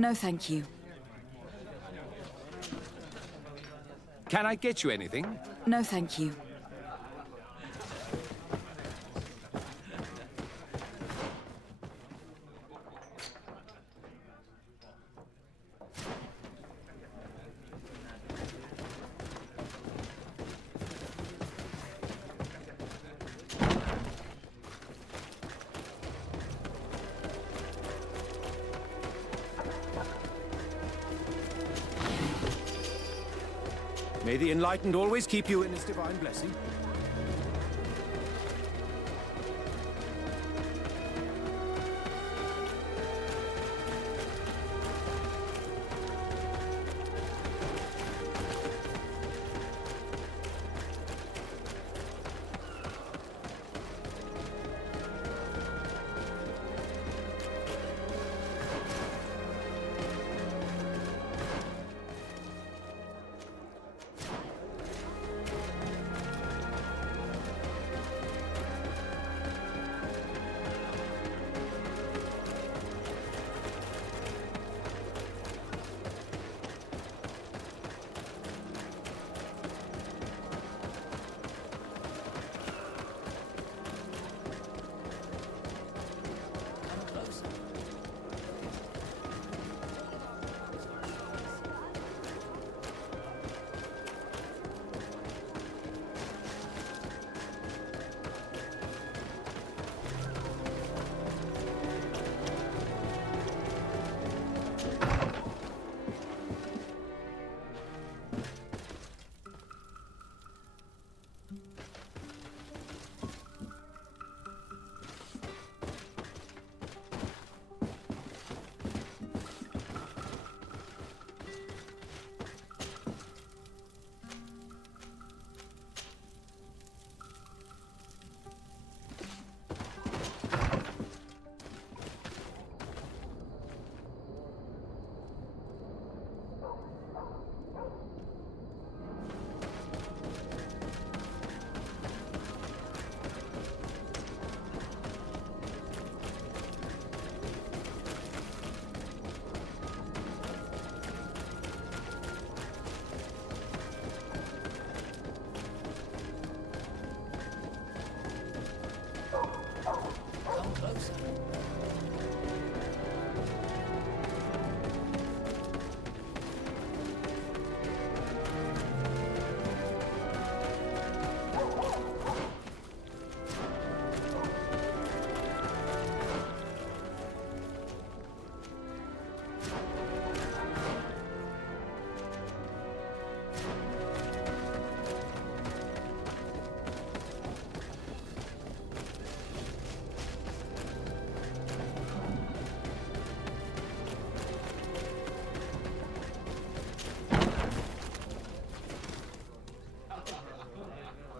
No, thank you. Can I get you anything? No, thank you. May the Enlightened always keep you in his divine blessing.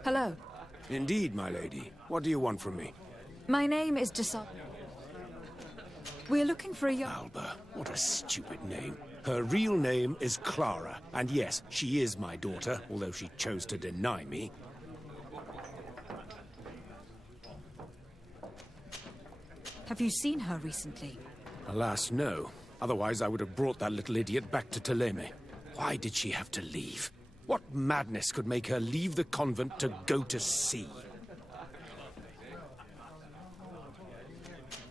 Hello. Indeed, my lady. What do you want from me? My name is Desal. We're looking for a young... Alba. What a stupid name. Her real name is Clara. And yes, she is my daughter, although she chose to deny me. Have you seen her recently? Alas, no. Otherwise, I would have brought that little idiot back to Teleme. Why did she have to leave? What madness could make her leave the convent to go to sea?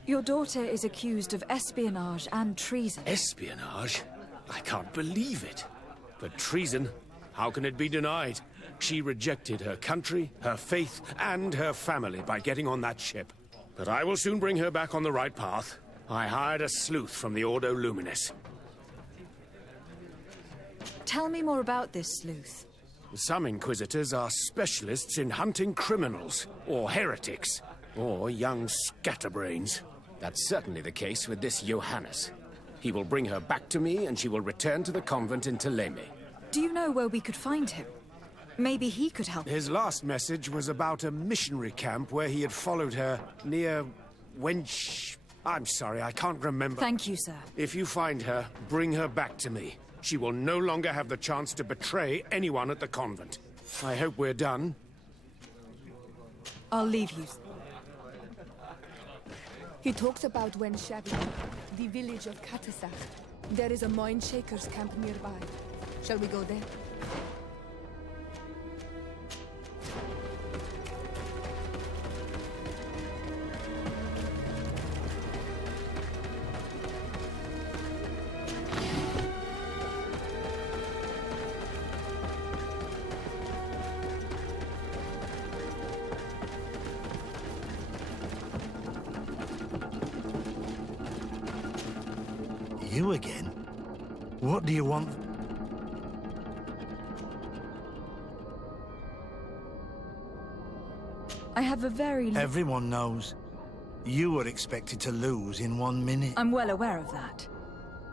Your daughter is accused of espionage and treason. Espionage? I can't believe it. But treason? How can it be denied? She rejected her country, her faith, and her family by getting on that ship. But I will soon bring her back on the right path. I hired a sleuth from the Ordo Luminis. Tell me more about this sleuth. Some inquisitors are specialists in hunting criminals, or heretics, or young scatterbrains. That's certainly the case with this Johannes. He will bring her back to me, and she will return to the convent in Teleme. Do you know where we could find him? Maybe he could help. His last message was about a missionary camp where he had followed her near Wench... I'm sorry, I can't remember. Thank you, sir. If you find her, bring her back to me. She will no longer have the chance to betray anyone at the convent. I hope we're done. I'll leave you. He talks about when Shavi, the village of Katasach. There is a mine shaker's camp nearby. Shall we go there? You again? What do you want? I have a very... Everyone knows. You were expected to lose in 1 minute. I'm well aware of that.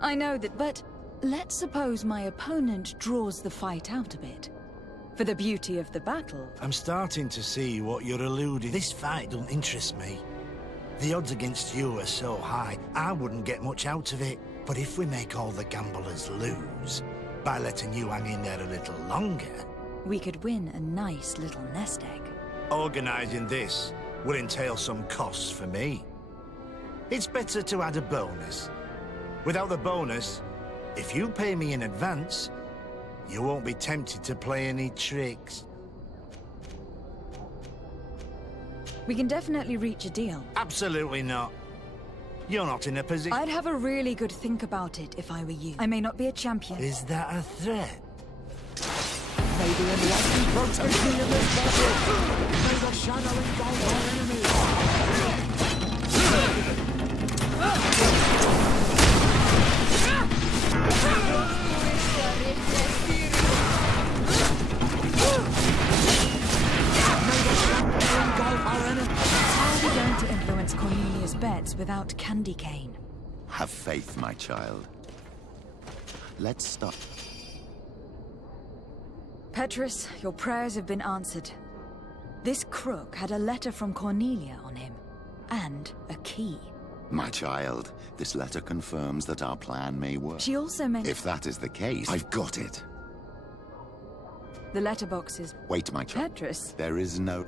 I know that, but let's suppose my opponent draws the fight out a bit. For the beauty of the battle. I'm starting to see what you're alluding. This fight don't interest me. The odds against you are so high, I wouldn't get much out of it. But if we make all the gamblers lose, by letting you hang in there a little longer... We could win a nice little nest egg. Organising this will entail some costs for me. It's better to add a bonus. Without the bonus, if you pay me in advance, you won't be tempted to play any tricks. We can definitely reach a deal. Absolutely not. You're not in a position... I'd have a really good think about it if I were you. I may not be a champion. Is that a threat? May the enlightened protect me in this battle! May the shadow engulf our enemies! How are we going to influence Cornelia's bets without candy cane? Have faith, my child. Let's start. Petrus, your prayers have been answered. This crook had a letter from Cornelia on him, and a key. My child, this letter confirms that our plan may work. She also mentioned... If that is the case, I've got it. The letterbox is... Wait, my child. Petrus? There is no...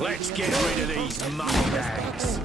Let's get rid of these moneybags.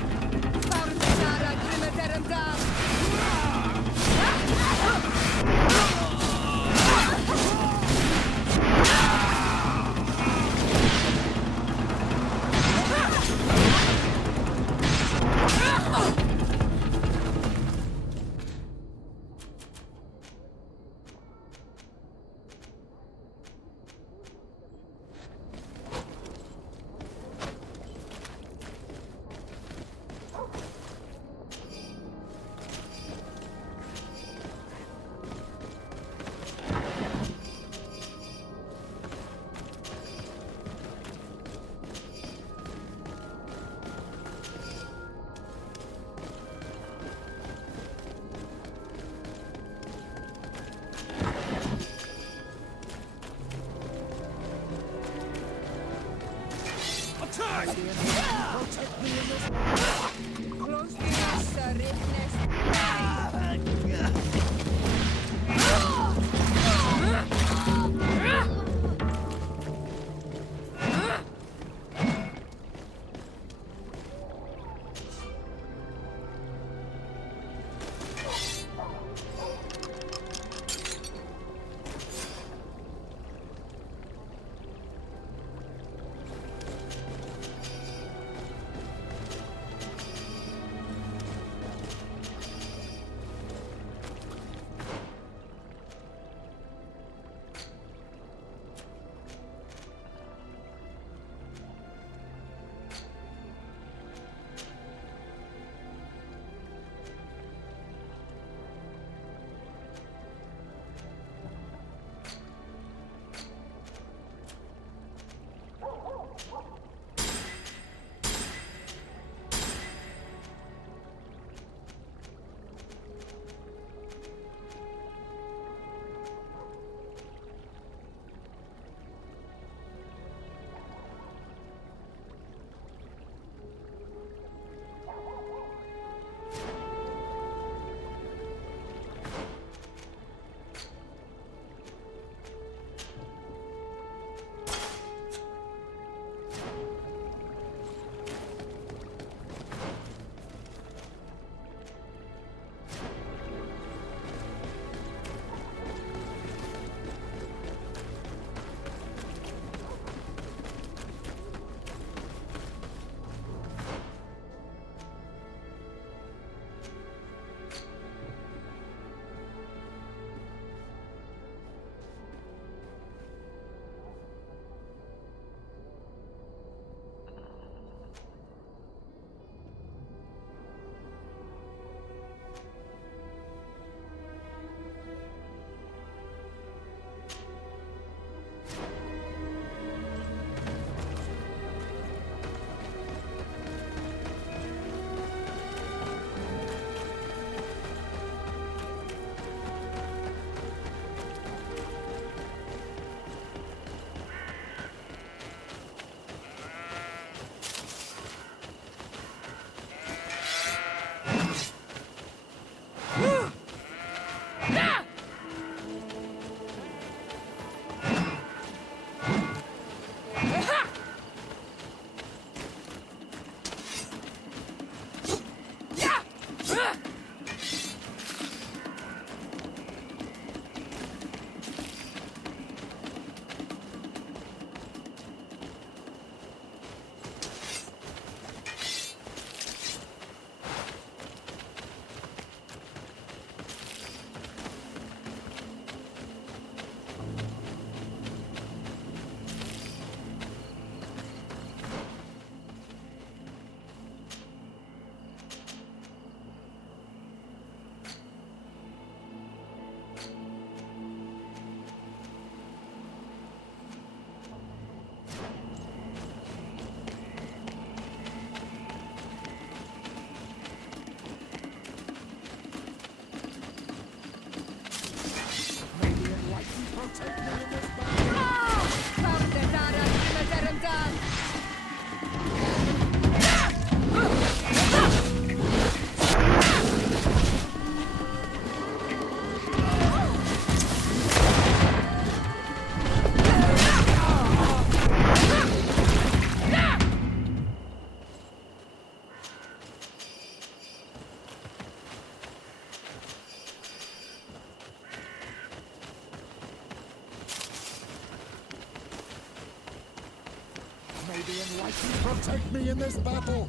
May the enlightened protect me in this battle.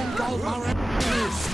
Engulf our enemies.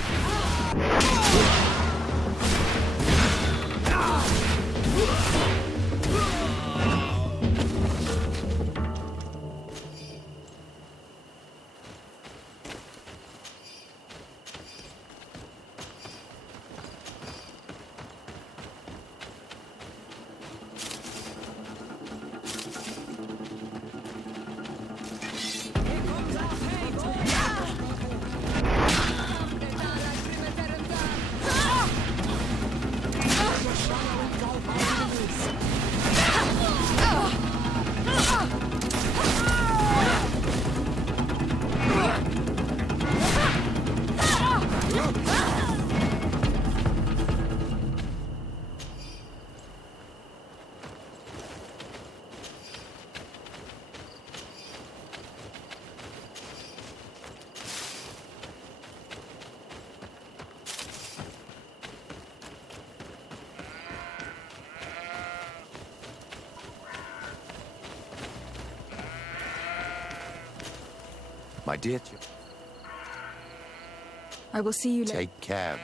My dear, I will see you later. take care.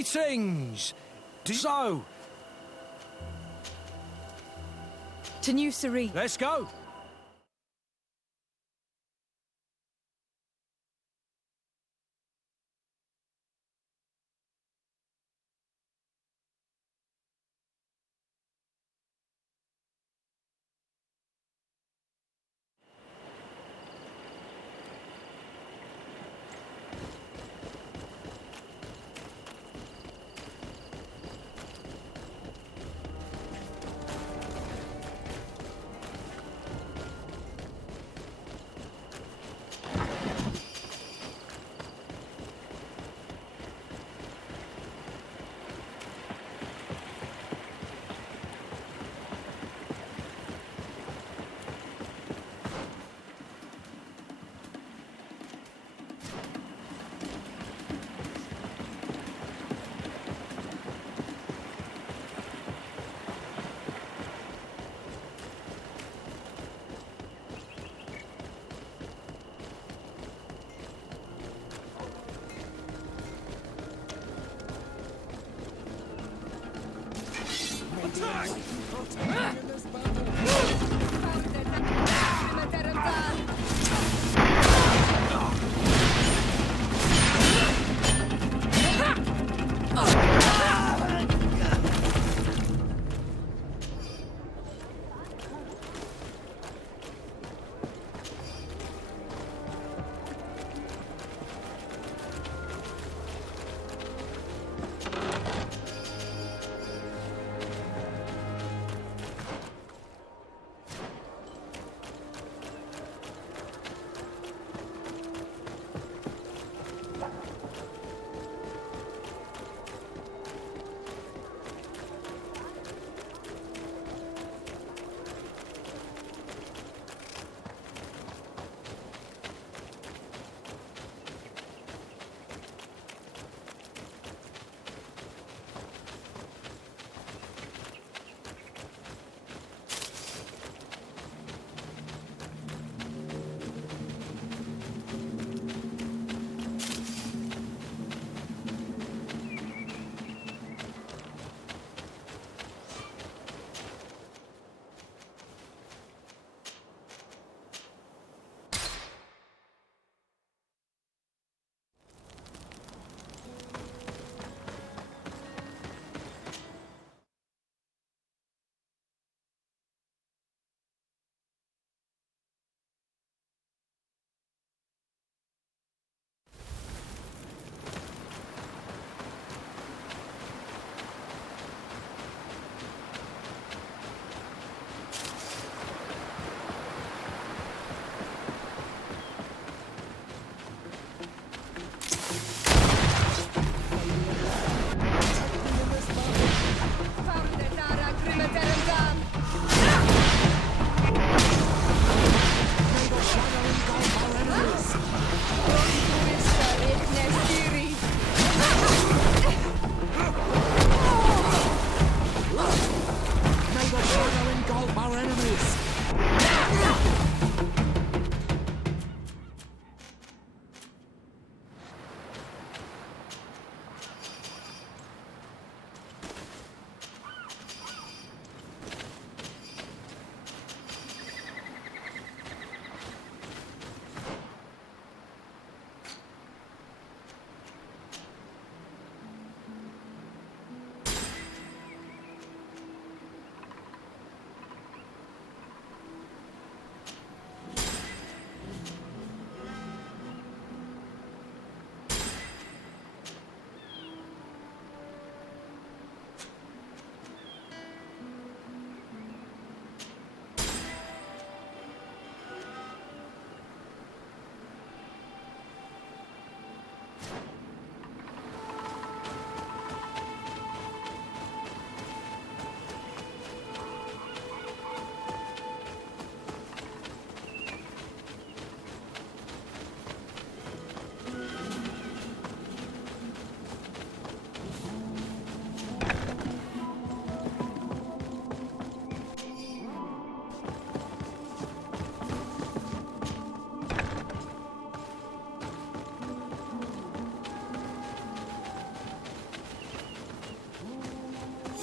Greetings! So, To New Suri. let's go!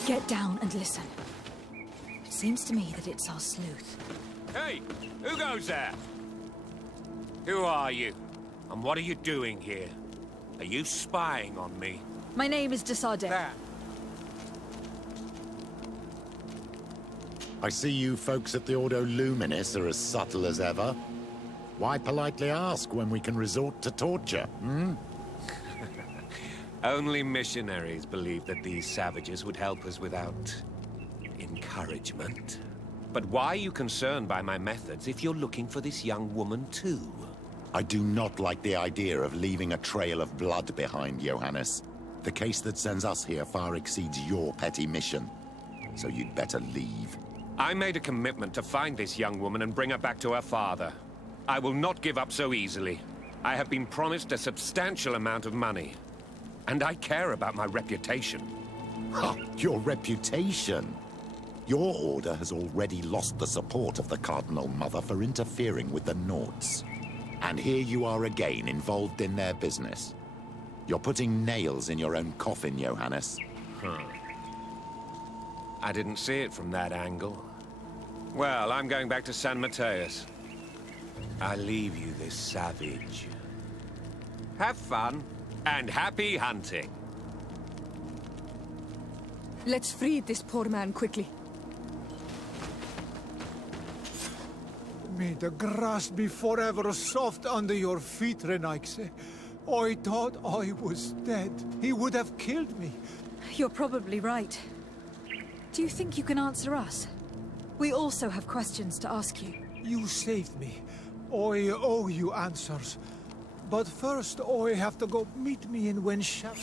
Get down and listen. It seems to me that it's our sleuth. Hey, who goes there? Who are you? And what are you doing here? Are you spying on me? My name is Desarde. There. I see you folks at the Ordo Luminis are as subtle as ever. Why politely ask when we can resort to torture, hmm? Only missionaries believe that these savages would help us without encouragement. But why are you concerned by my methods if you're looking for this young woman too? I do not like the idea of leaving a trail of blood behind, Johannes. The case that sends us here far exceeds your petty mission. So you'd better leave. I made a commitment to find this young woman and bring her back to her father. I will not give up so easily. I have been promised a substantial amount of money. And I care about my reputation. Ha! Your reputation? Your order has already lost the support of the Cardinal Mother for interfering with the Nauts. And here you are again, involved in their business. You're putting nails in your own coffin, Johannes. I didn't see it from that angle. Well, I'm going back to San Mateus. I leave you this savage. Have fun, and happy hunting. Let's free this poor man quickly. May the grass be forever soft under your feet, Renaigse. I thought I was dead. He would have killed me. You're probably right. Do you think you can answer us? We also have questions to ask you. You saved me. I owe you answers. But first, I have to go meet me in Wensha.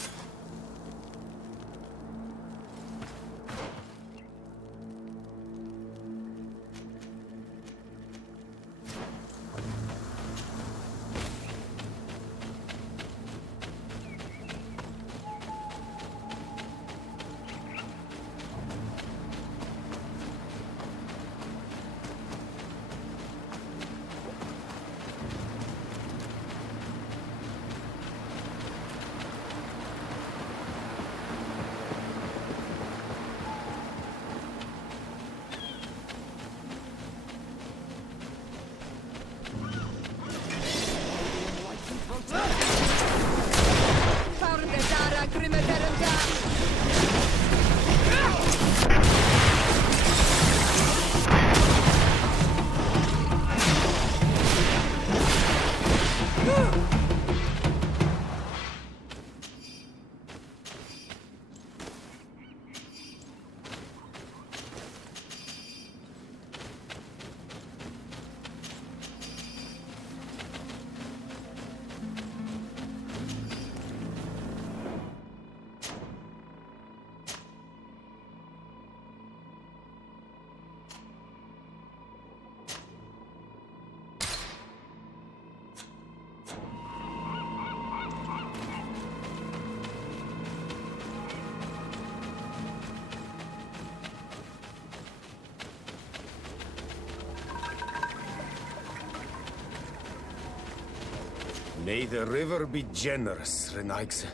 May the river be generous, Renaigse.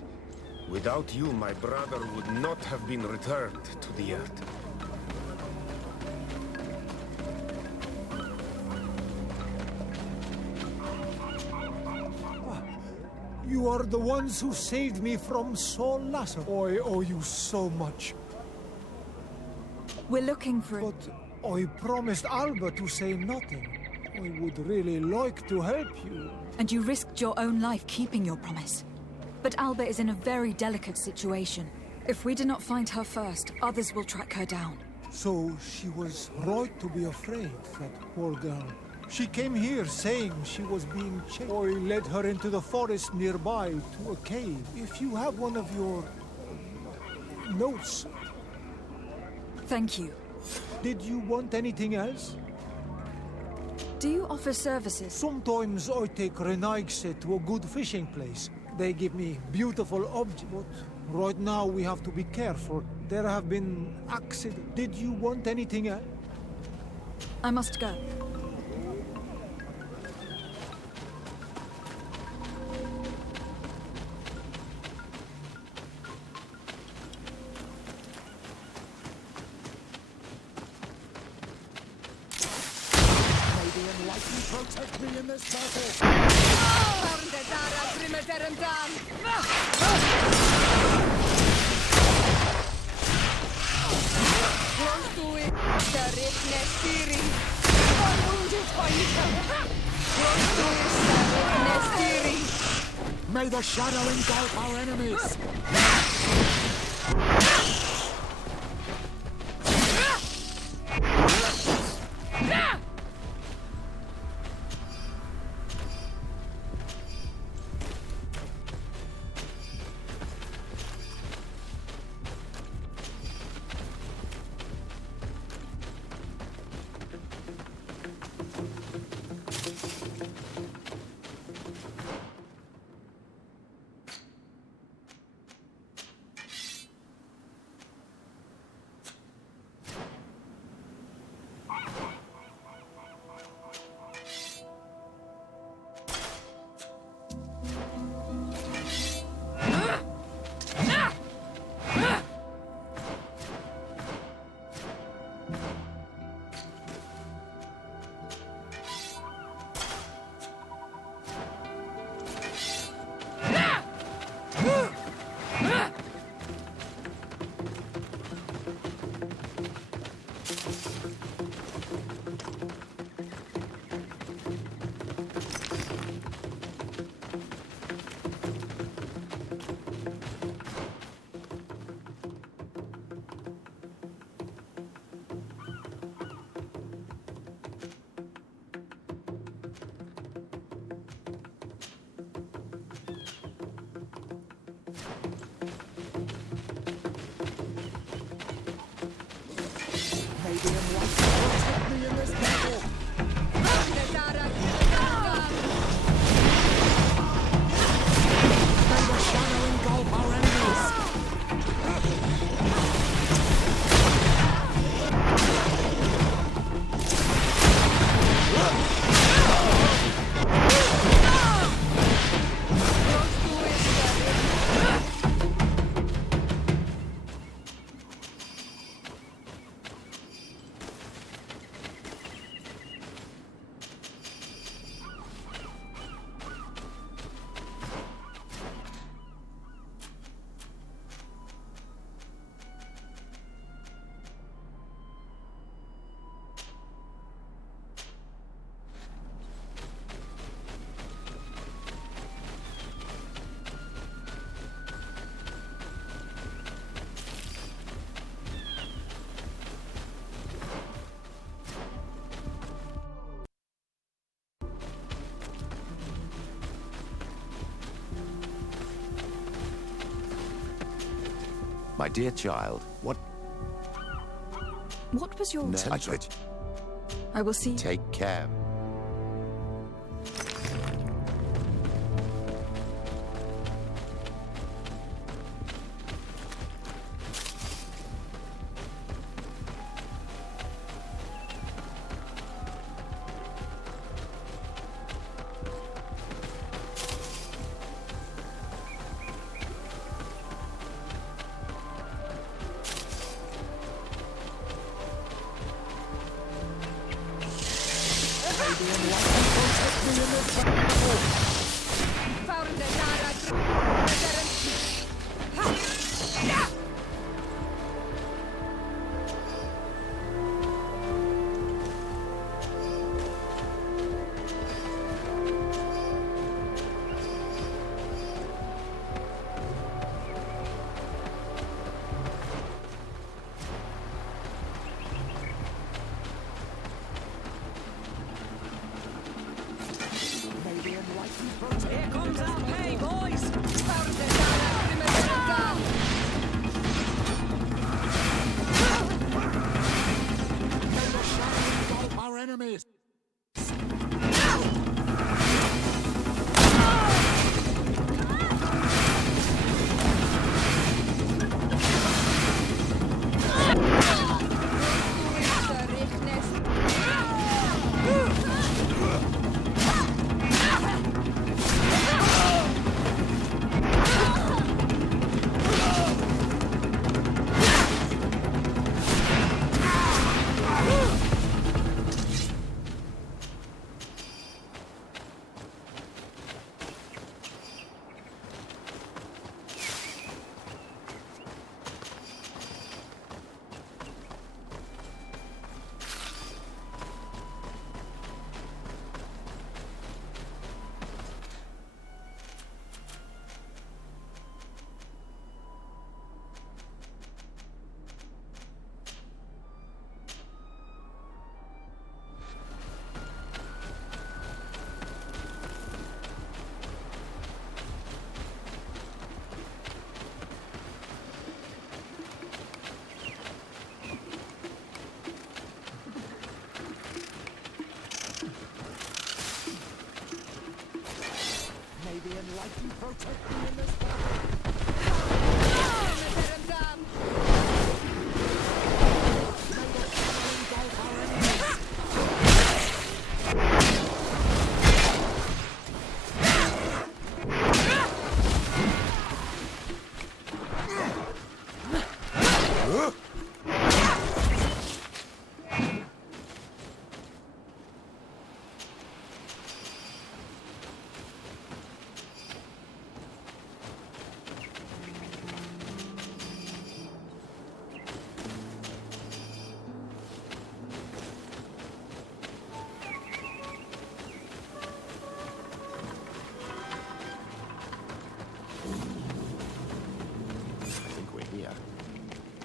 Without you, my brother would not have been returned to the earth. You are the ones who saved me from Saul Lasser. I owe you so much. We're looking for... But I promised Alba to say nothing. I would really like to help you. And you risked your own life keeping your promise. But Alba is in a very delicate situation. If we do not find her first, others will track her down. So she was right to be afraid, that poor girl. She came here saying she was being chased. I led her into the forest nearby to a cave. If you have one of your... notes... Thank you. Did you want anything else? Do you offer services? Sometimes I take Renaigse to a good fishing place. They give me beautiful objects, but right now we have to be careful. There have been accidents. Did you want anything else? I must go. protect me in this battle! Close to it, the Ritne Stiri. Unwounded fighter. Close to it, the Ritne Stiri. May the shadow engulf our enemies! My dear child, what... What was your... Touch it. I will see... Take care.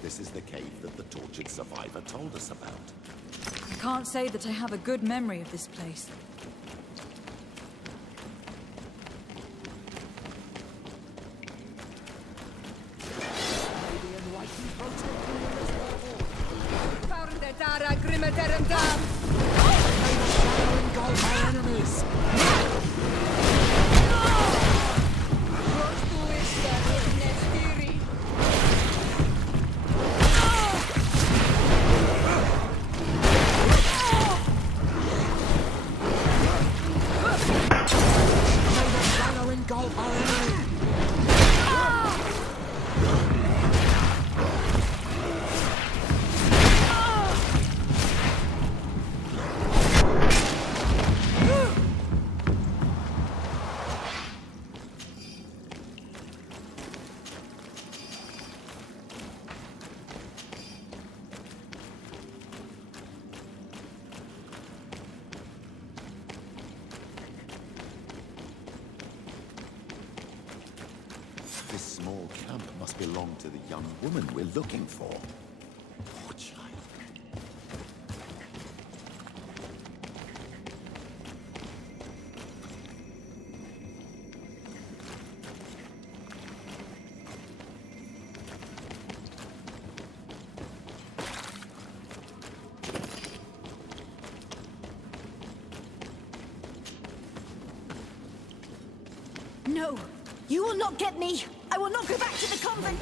This is the cave that the tortured survivor told us about. I can't say that I have a good memory of this place. This small camp must belong to the young woman we're looking for. Poor child. No! You will not get me! I will not go back to the convent!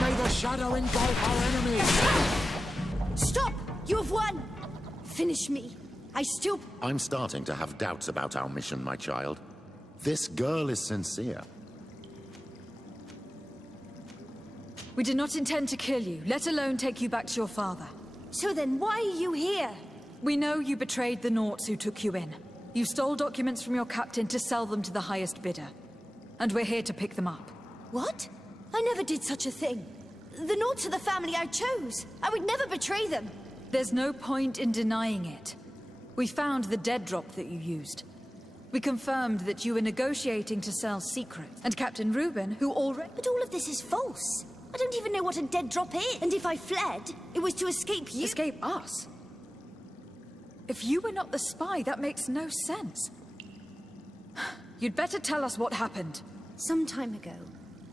May the shadow engulf our enemies! Stop! You have won! Finish me. I'm starting to have doubts about our mission, my child. This girl is sincere. We did not intend to kill you, let alone take you back to your father. So then, why are you here? We know you betrayed the Nauts who took you in. You stole documents from your captain to sell them to the highest bidder. And we're here to pick them up. What? I never did such a thing. The Nauts are the family I chose. I would never betray them. There's no point in denying it. We found the dead drop that you used. We confirmed that you were negotiating to sell secrets. And Captain Reuben, who already... But all of this is false. I don't even know what a dead drop is. And if I fled, it was to escape you. Escape us? If you were not the spy, that makes no sense. You'd better tell us what happened. Some time ago,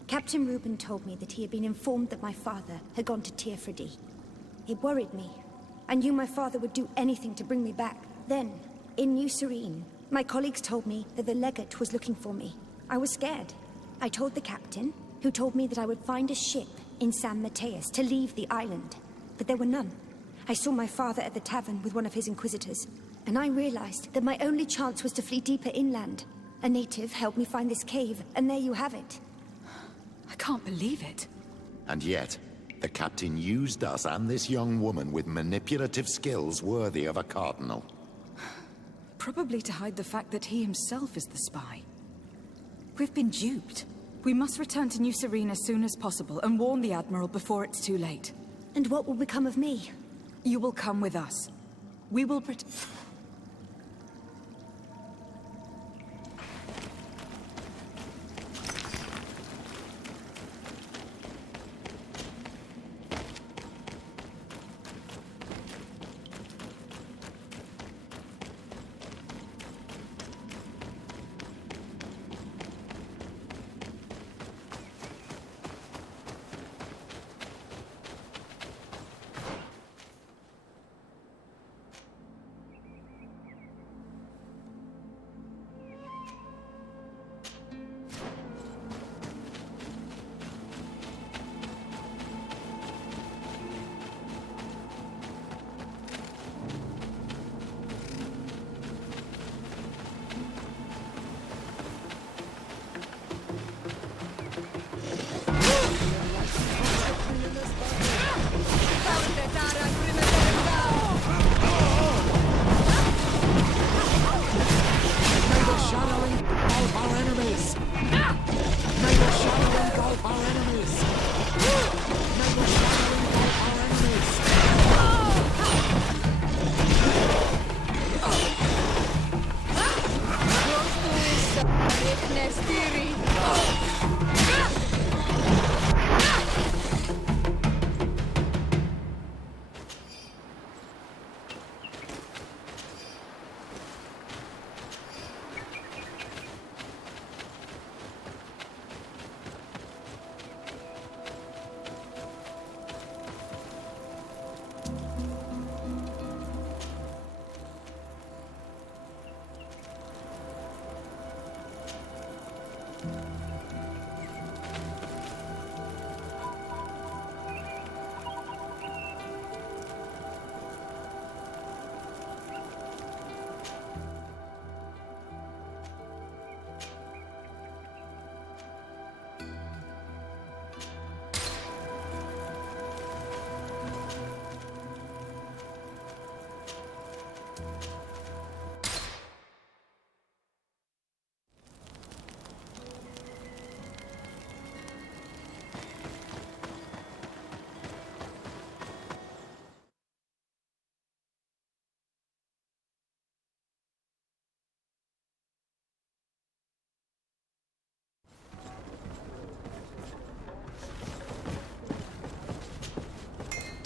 Captain Reuben told me that he had been informed that my father had gone to Teerfredi. It worried me. I knew my father would do anything to bring me back. Then, in New Serene, my colleagues told me that the legate was looking for me. I was scared. I told the captain, who told me that I would find a ship in San Mateus to leave the island. But there were none. I saw my father at the tavern with one of his inquisitors, and I realized that my only chance was to flee deeper inland. A native helped me find this cave, and there you have it. I can't believe it. And yet, the captain used us and this young woman with manipulative skills worthy of a cardinal. Probably to hide the fact that he himself is the spy. We've been duped. We must return to New Serene as soon as possible and warn the Admiral before it's too late. And what will become of me? You will come with us. We will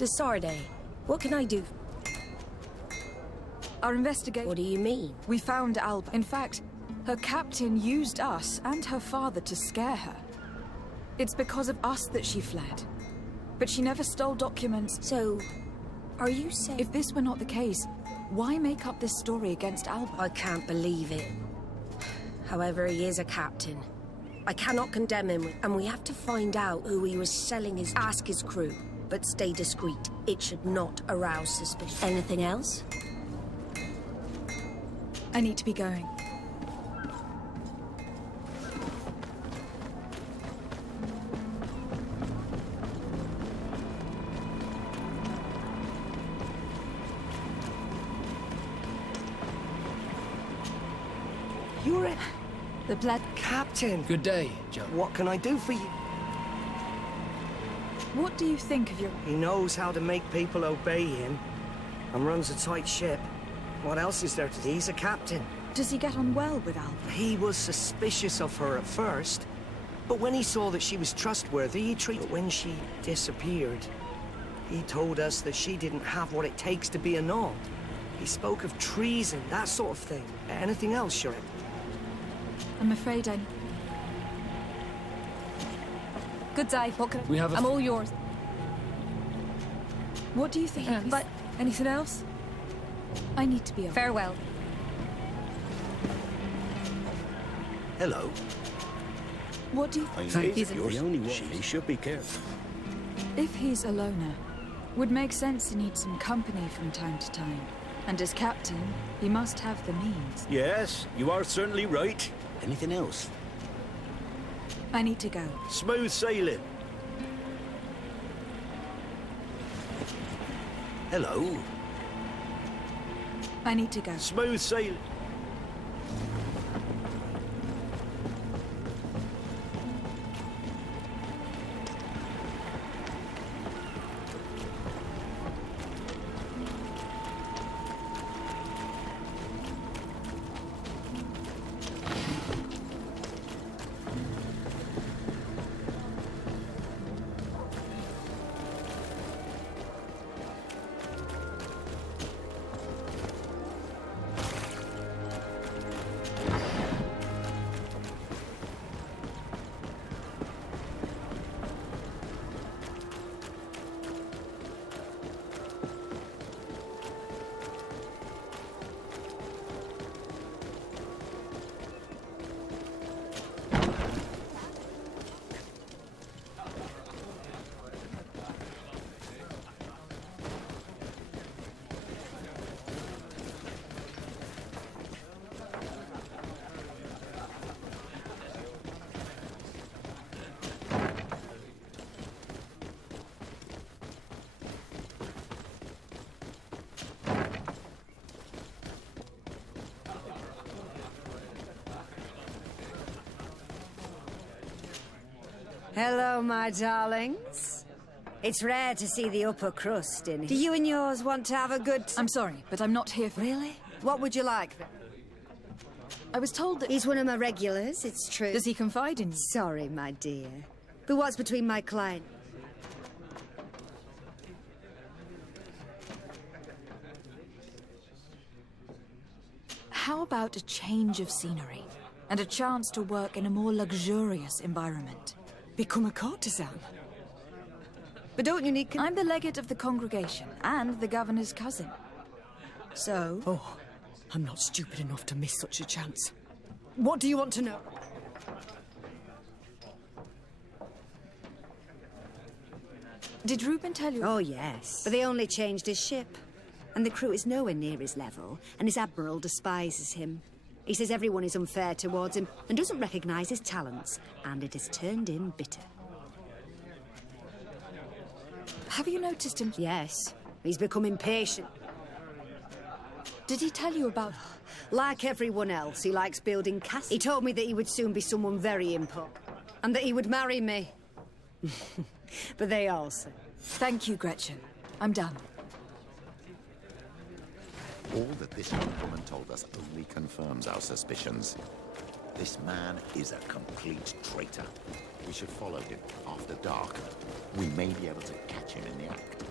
The Sarday. What can I do? Our investigation... What do you mean? We found Alba. In fact, her captain used us and her father to scare her. It's because of us that she fled. But she never stole documents. So, are you saying... If this were not the case, why make up this story against Alba? I can't believe it. However, he is a captain. I cannot condemn him, and we have to find out who he was selling his... Ask his crew, but stay discreet. It should not arouse suspicion. Anything else? I need to be going. You're it. The blood... Captain. Good day, Joe. What can I do for you? What do you think of your... He knows how to make people obey him, and runs a tight ship. What else is there to do? He's a captain. Does he get on well with Alba? He was suspicious of her at first, but when he saw that she was trustworthy, he treated... But when she disappeared, he told us that she didn't have what it takes to be a Nord. He spoke of treason, that sort of thing. Anything else, Sheriff? I'm afraid I... Good day. What can I... We have a... I'm all yours. What do you think? But anything else? I need to be off. Farewell. Hello. What do you Think He's you're the only one. She should be careful. If he's a loner, would make sense to need some company from time to time. And as captain, he must have the means. Yes, you are certainly right. Anything else? I need to go. Smooth sailing. Hello. I need to go. Smooth sailing. Hello, my darlings. It's rare to see the upper crust in here. Do you and yours want to have a good... I'm sorry, but I'm not here for... Really? What would you like, then? I was told that... He's one of my regulars, it's true. Does he confide in you? Sorry, my dear. But what's between my client... How about a change of scenery? And a chance to work in a more luxurious environment? Become a courtesan? But don't you need... I'm the legate of the congregation, and the governor's cousin. So... Oh, I'm not stupid enough to miss such a chance. What do you want to know? Did Reuben tell you... Oh, yes. But they only changed his ship. And the crew is nowhere near his level, and his admiral despises him. He says everyone is unfair towards him and doesn't recognise his talents, and it has turned him bitter. Have you noticed him? Yes. He's become impatient. Did he tell you about... Like everyone else, he likes building castles. He told me that he would soon be someone very important, and that he would marry me. But they all say... Thank you, Gretchen. I'm done. All that this young woman told us only confirms our suspicions. This man is a complete traitor. We should follow him after dark. We may be able to catch him in the act.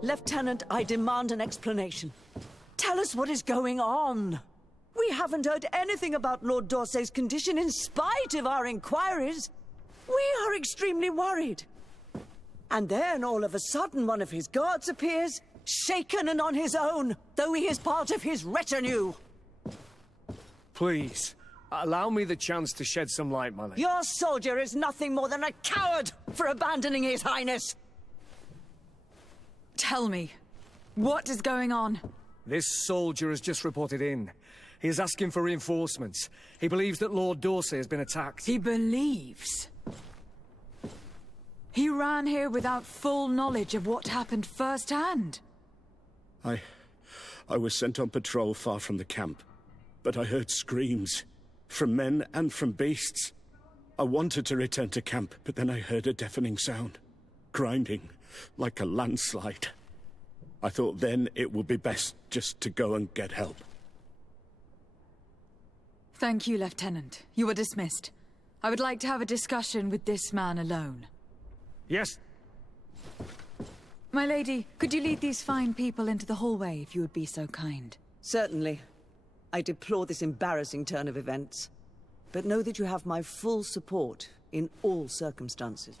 Lieutenant, I demand an explanation. Tell us what is going on. We haven't heard anything about Lord D'Orsay's condition in spite of our inquiries. We are extremely worried. And then, all of a sudden, one of his guards appears, shaken and on his own, though he is part of his retinue. Please, allow me the chance to shed some light, my lady. Your soldier is nothing more than a coward for abandoning his highness. Tell me, what is going on? This soldier has just reported in. He is asking for reinforcements. He believes that Lord D'Orsay has been attacked. He believes? He ran here without full knowledge of what happened firsthand. I was sent on patrol far from the camp, but I heard screams, from men and from beasts. I wanted to return to camp, but then I heard a deafening sound, grinding, like a landslide. I thought then it would be best just to go and get help. Thank you, Lieutenant. You are dismissed. I would like to have a discussion with this man alone. Yes. My lady, could you lead these fine people into the hallway if you would be so kind? Certainly. I deplore this embarrassing turn of events, but know that you have my full support in all circumstances.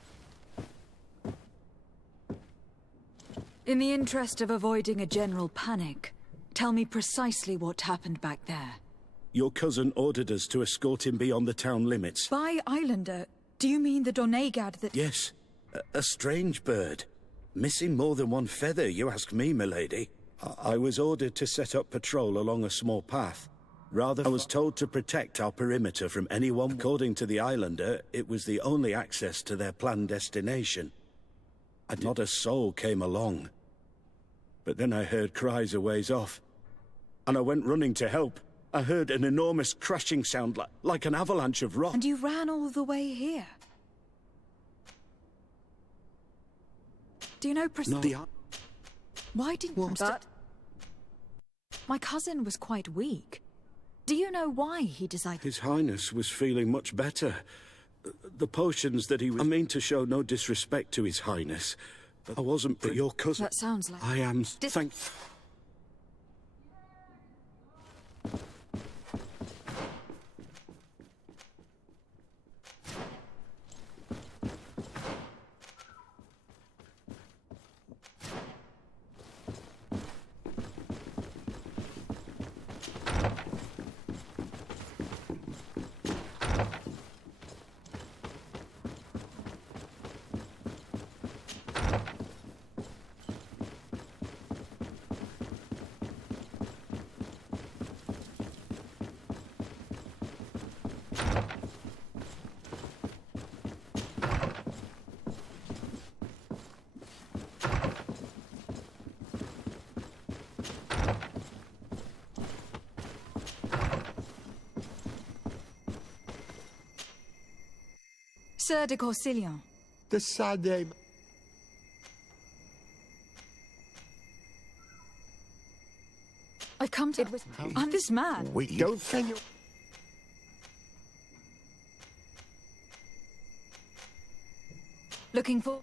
In the interest of avoiding a general panic, tell me precisely what happened back there. Your cousin ordered us to escort him beyond the town limits. By Islander, do you mean the Donegad that— Yes, a strange bird. Missing more than one feather, you ask me, milady. I was ordered to set up patrol along a small path. Rather, I was told to protect our perimeter from anyone. According to the Islander, it was the only access to their planned destination. And not a soul came along. But then I heard cries a ways off, and I went running to help. I heard an enormous crashing sound like an avalanche of rock. And you ran all the way here? Do you know precisely— No. Why didn't you— But my cousin was quite weak. Do you know why he decided— His Highness was feeling much better. The potions that he was— I mean to show no disrespect to His Highness, but I wasn't— But your cousin— That sounds like— I am— Thank— Sir de Corsilion. The Sade. I've come to... I'm this man. We don't think you... Looking for...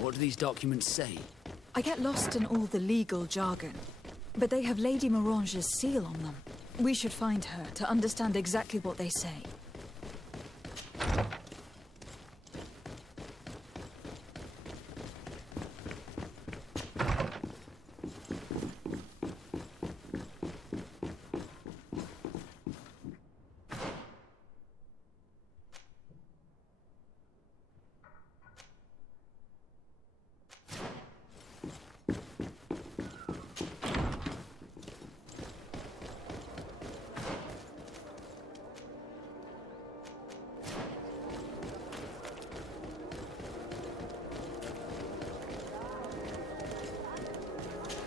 What do these documents say? I get lost in all the legal jargon, but they have Lady Morange's seal on them. We should find her to understand exactly what they say.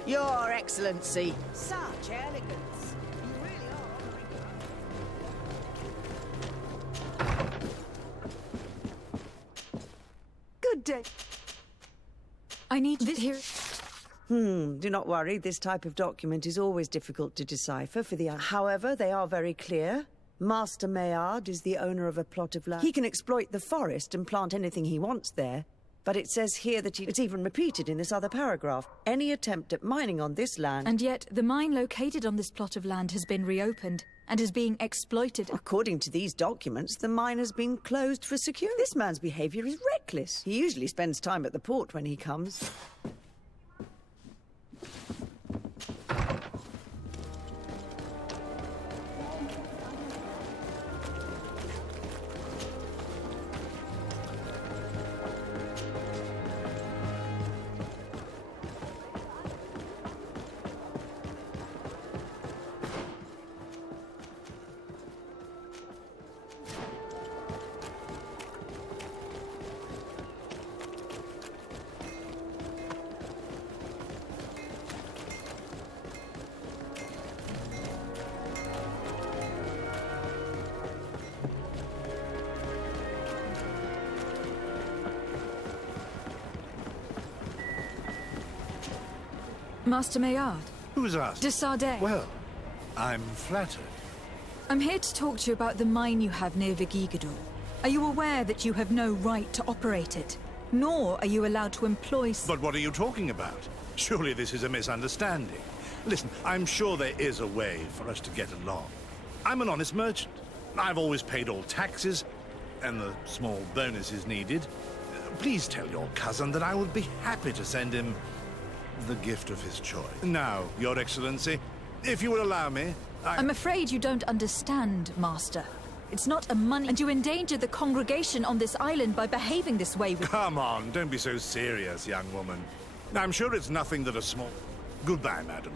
Your Excellency. Such elegance. You really are. Good day. I need this here. Do not worry. This type of document is always difficult to decipher for the... However, they are very clear. Master Maillard is the owner of a plot of land. He can exploit the forest and plant anything he wants there. But it says here that it's even repeated in this other paragraph. Any attempt at mining on this land... And yet, the mine located on this plot of land has been reopened and is being exploited. According to these documents, the mine has been closed for security. This man's behaviour is reckless. He usually spends time at the port when he comes. Master Maillard. Who's asked? De Sardet. Well, I'm flattered. I'm here to talk to you about the mine you have near Vigigador. Are you aware that you have no right to operate it? Nor are you allowed to employ... But what are you talking about? Surely this is a misunderstanding. Listen, I'm sure there is a way for us to get along. I'm an honest merchant. I've always paid all taxes, and the small bonuses needed. Please tell your cousin that I would be happy to send him the gift of his choice. Now, Your Excellency, if you will allow me, I'm afraid you don't understand, Master. It's not a money... And you endanger the congregation on this island by behaving this way with... Come on, don't be so serious, young woman. I'm sure it's nothing that a small... Goodbye, madam.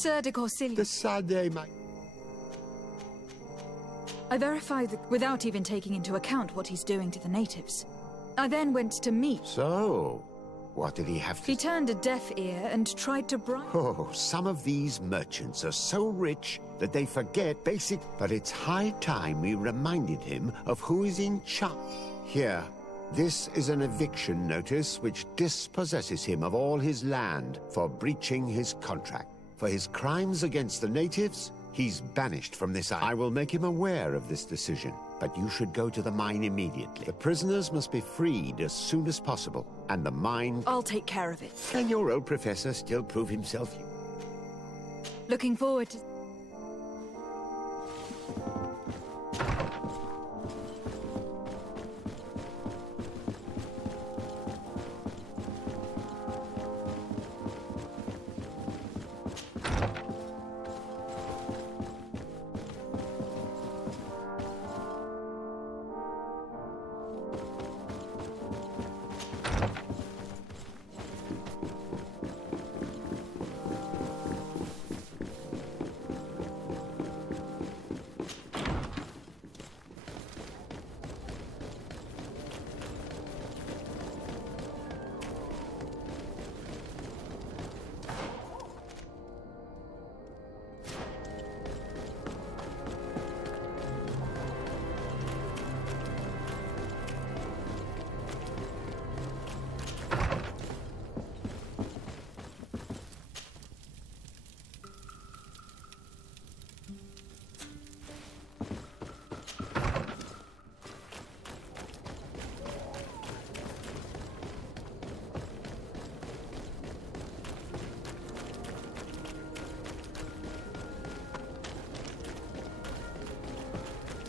Sir de Corsilia. The Sade, my... I verified without even taking into account what he's doing to the natives. I then went to meet. So, what did he have to... He turned a deaf ear and tried to bribe... Oh, some of these merchants are so rich that they forget basic... But it's high time we reminded him of who is in charge. Here, this is an eviction notice which dispossesses him of all his land for breaching his contract. For his crimes against the natives, he's banished from this island. I will make him aware of this decision, but you should go to the mine immediately. The prisoners must be freed as soon as possible, and the mine... I'll take care of it. Can your old professor still prove himself? Looking forward to...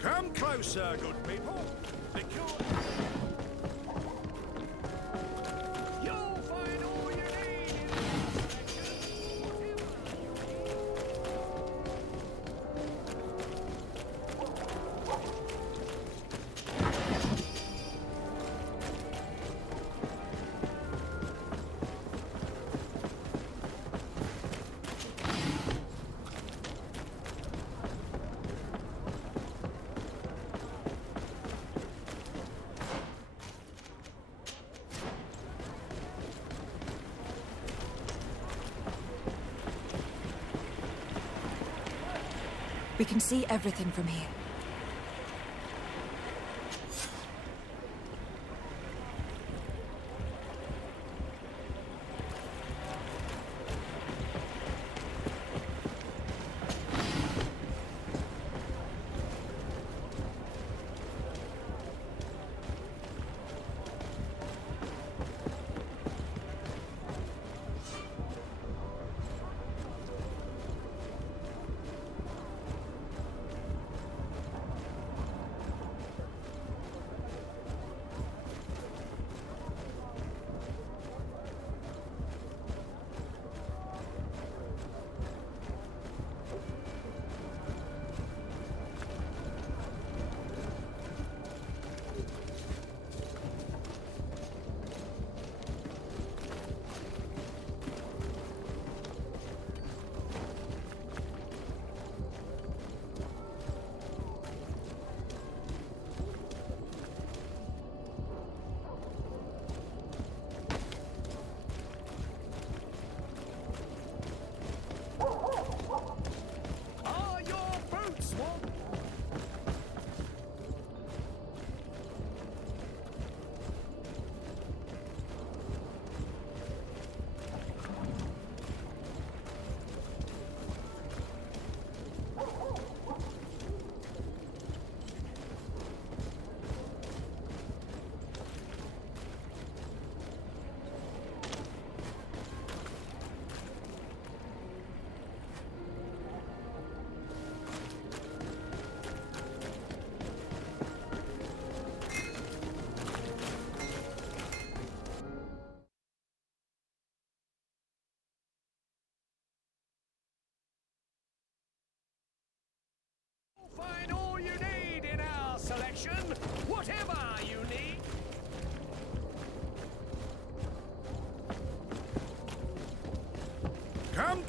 Come closer, good people. You'll find all you need in We can see everything from here.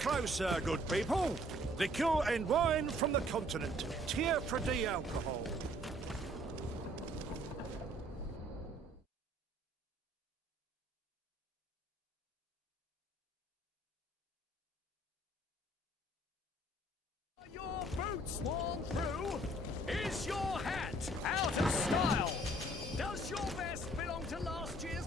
closer, good people. Liqueur and wine from the continent. Tier for D alcohol. Your boots worn through? Is your hat out of style? Does your vest belong to last year's?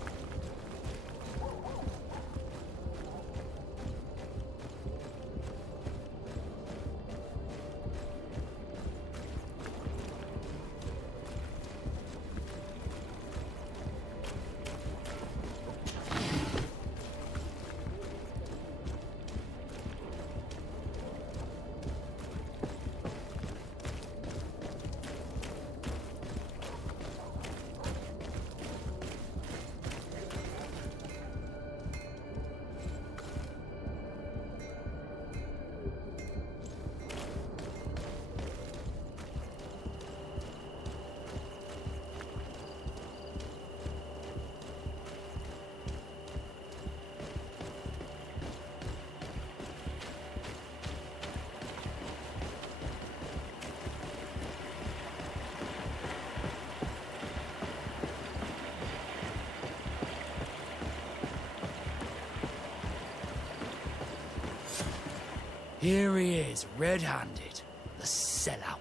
Here he is, red-handed. The sellout.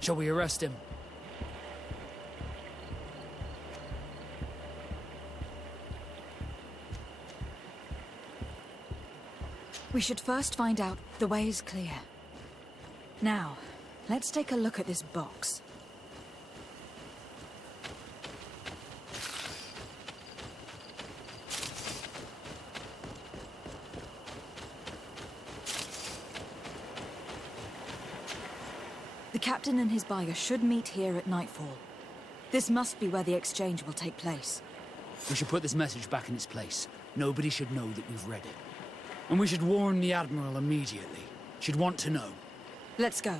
Shall we arrest him? We should first find out the way is clear. Now, let's take a look at this box. The captain and his buyer should meet here at nightfall. This must be where the exchange will take place. We should put this message back in its place. Nobody should know that we've read it. And we should warn the Admiral immediately. She'd want to know. Let's go.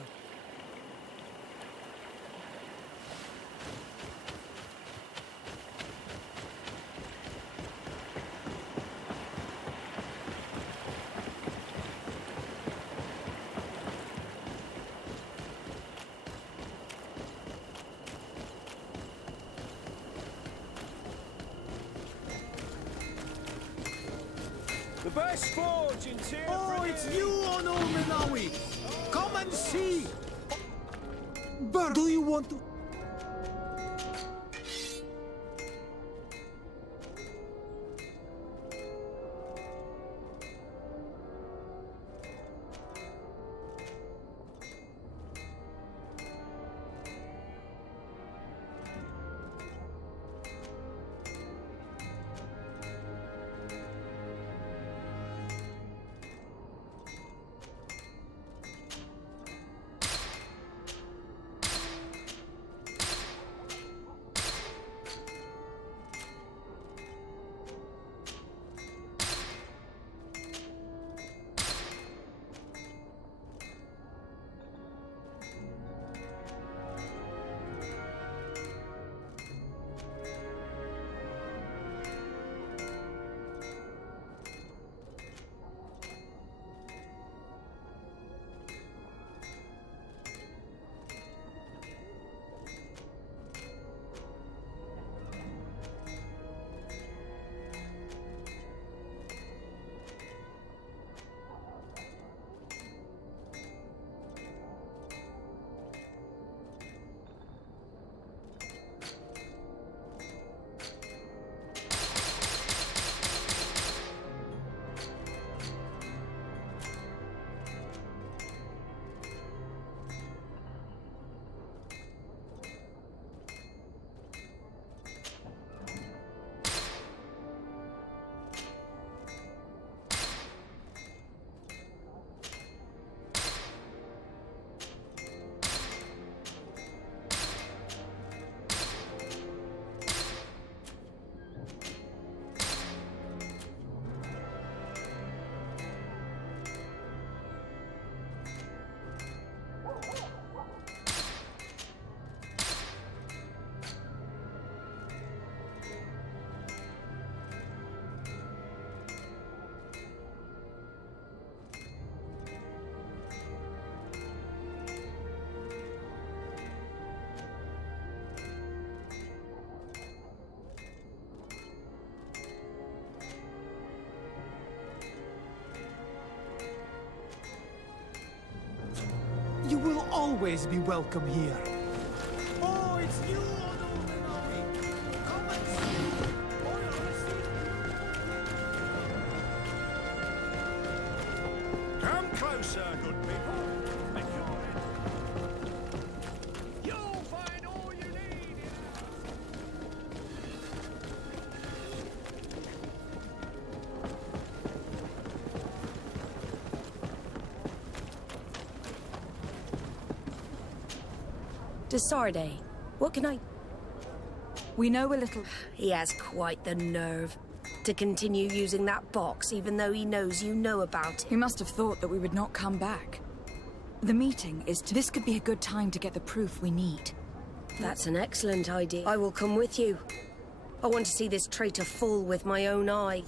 The best forge in Tier Oh, it's you, Ono Minawi! Come and see! But do you want to... always be welcome here. Oh, it's you, Odomenawi. Come and see. Come closer, good people. You'll find all you need in Desarde, what can I... We know a little... He has quite the nerve to continue using that box, even though he knows you know about it. He must have thought that we would not come back. The meeting is to... This could be a good time to get the proof we need. That's an excellent idea. I will come with you. I want to see this traitor fall with my own eye.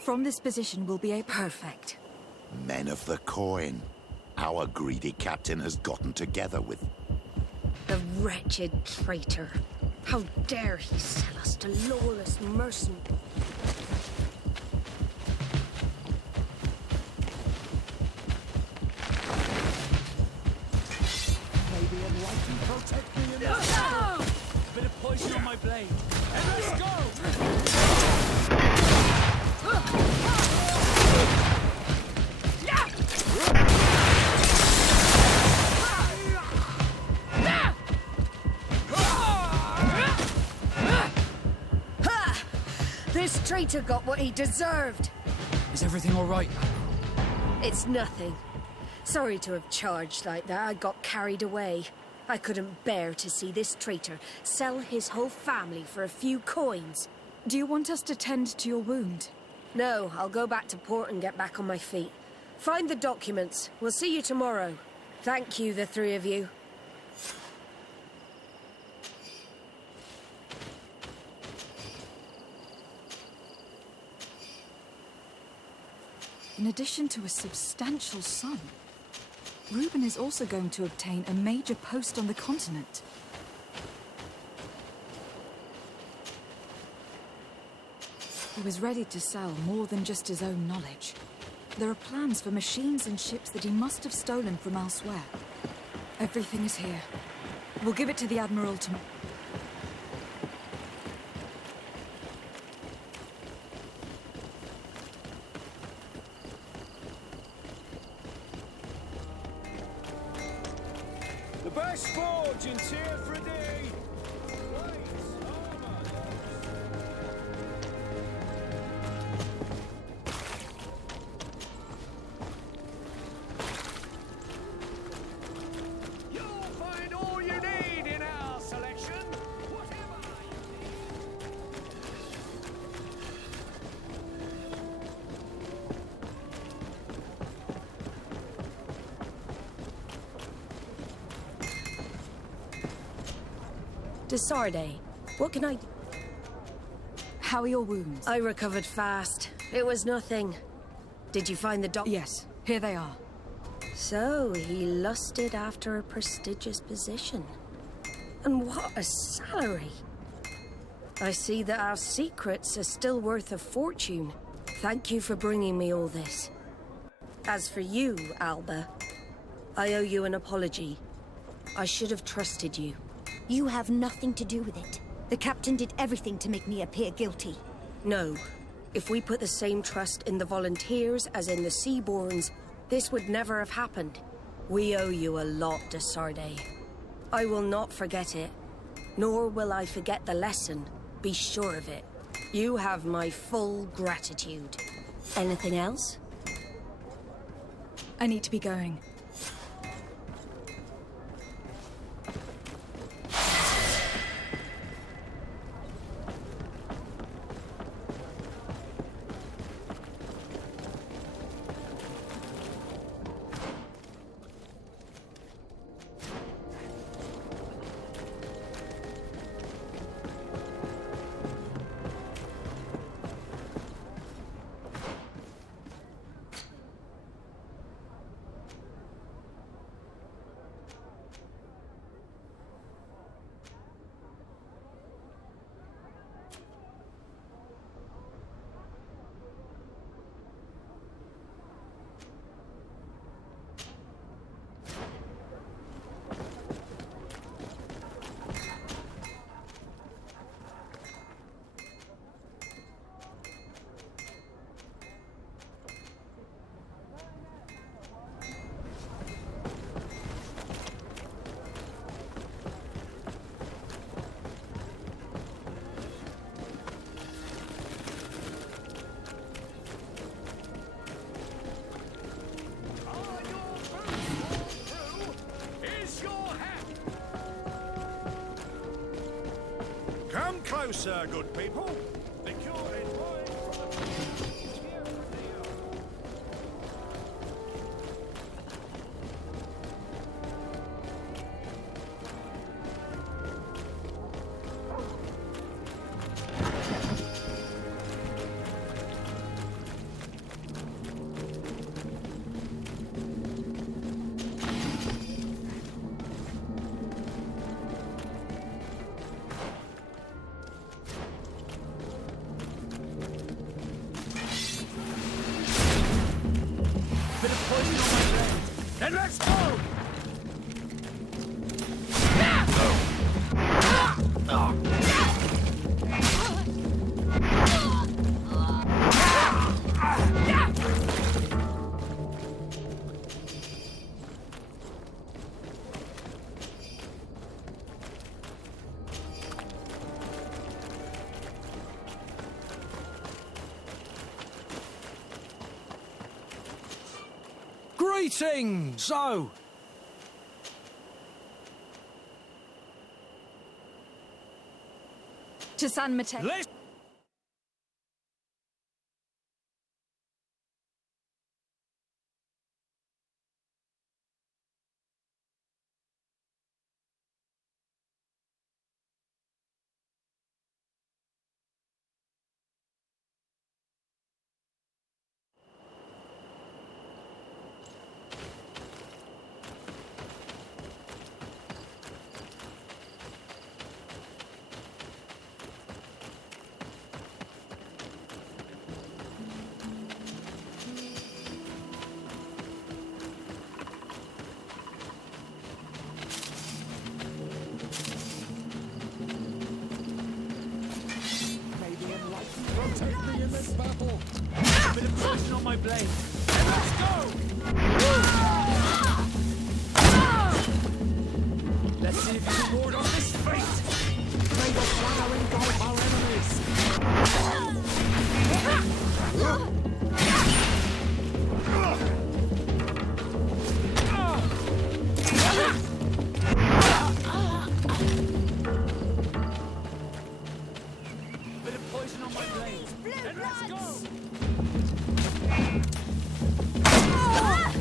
From this position, we'll be able... Perfect. Men of the coin. Our greedy captain has gotten together with... The wretched traitor. How dare he sell us to lawless mercenaries? Maybe enlighten protect me in this. A bit of poison on my blade. And let's go! This traitor got what he deserved. Is everything all right? It's nothing. Sorry to have charged like that. I got carried away. I couldn't bear to see this traitor sell his whole family for a few coins. Do you want us to tend to your wound? No, I'll go back to port and get back on my feet. Find the documents. We'll see you tomorrow. Thank you, the three of you. In addition to a substantial sum, Reuben is also going to obtain a major post on the continent. He was ready to sell more than just his own knowledge. There are plans for machines and ships that he must have stolen from elsewhere. Everything is here. We'll give it to the Admiral tomorrow. The best forge in Tier 3D! You'll find all you need in our selection, whatever you Desarde, what can I do? How are your wounds? I recovered fast. It was nothing. Did you find the doc? Yes, here they are. So, he lusted after a prestigious position. And what a salary! I see that our secrets are still worth a fortune. Thank you for bringing me all this. As for you, Alba, I owe you an apology. I should have trusted you. You have nothing to do with it. The captain did everything to make me appear guilty. No. If we put the same trust in the volunteers as in the Seaborns, this would never have happened. We owe you a lot, de Sardet. I will not forget it, nor will I forget the lesson. Be sure of it. You have my full gratitude. Anything else? I need to be going. Come closer, good people. The cure and wine from the Then let's go! Greetings! So, To San Mateo. Protect me in this battle! A bit of poison on my blade. Then let's go! Let's see if you can ward off this fate! May the fire engulf our enemies! Bit of poison on my blade. Then let's go! Ah!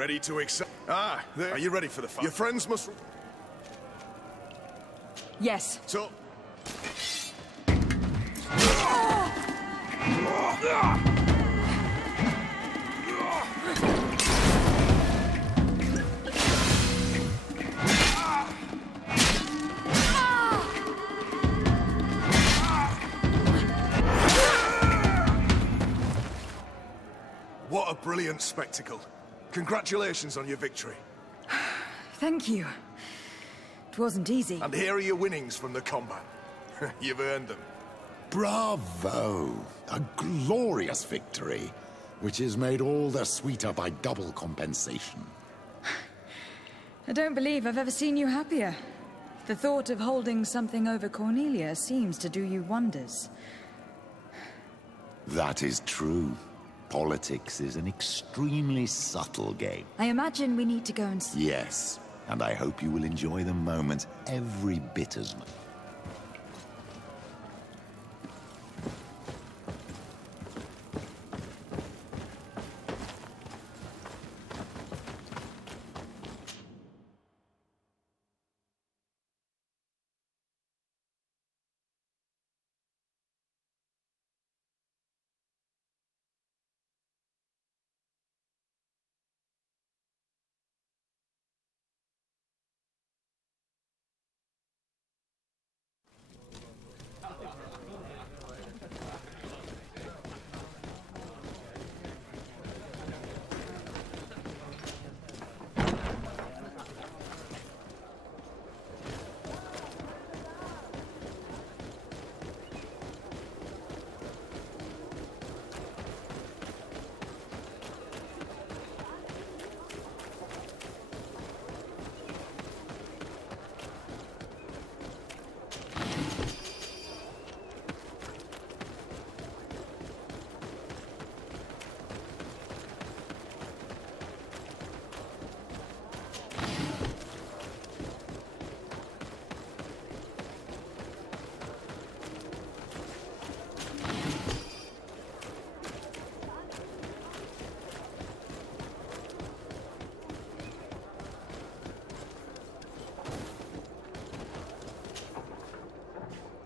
Ready to accept? Ah, there. Are you ready for the fight? Your friends must... Yes. So... What a brilliant spectacle. Congratulations on your victory. Thank you. It wasn't easy. And here are your winnings from the combat. You've earned them. Bravo! A glorious victory, which is made all the sweeter by double compensation. I don't believe I've ever seen you happier. The thought of holding something over Cornelia seems to do you wonders. That is true. Politics is an extremely subtle game. I imagine we need to go and... Yes, and I hope you will enjoy the moment every bit as much.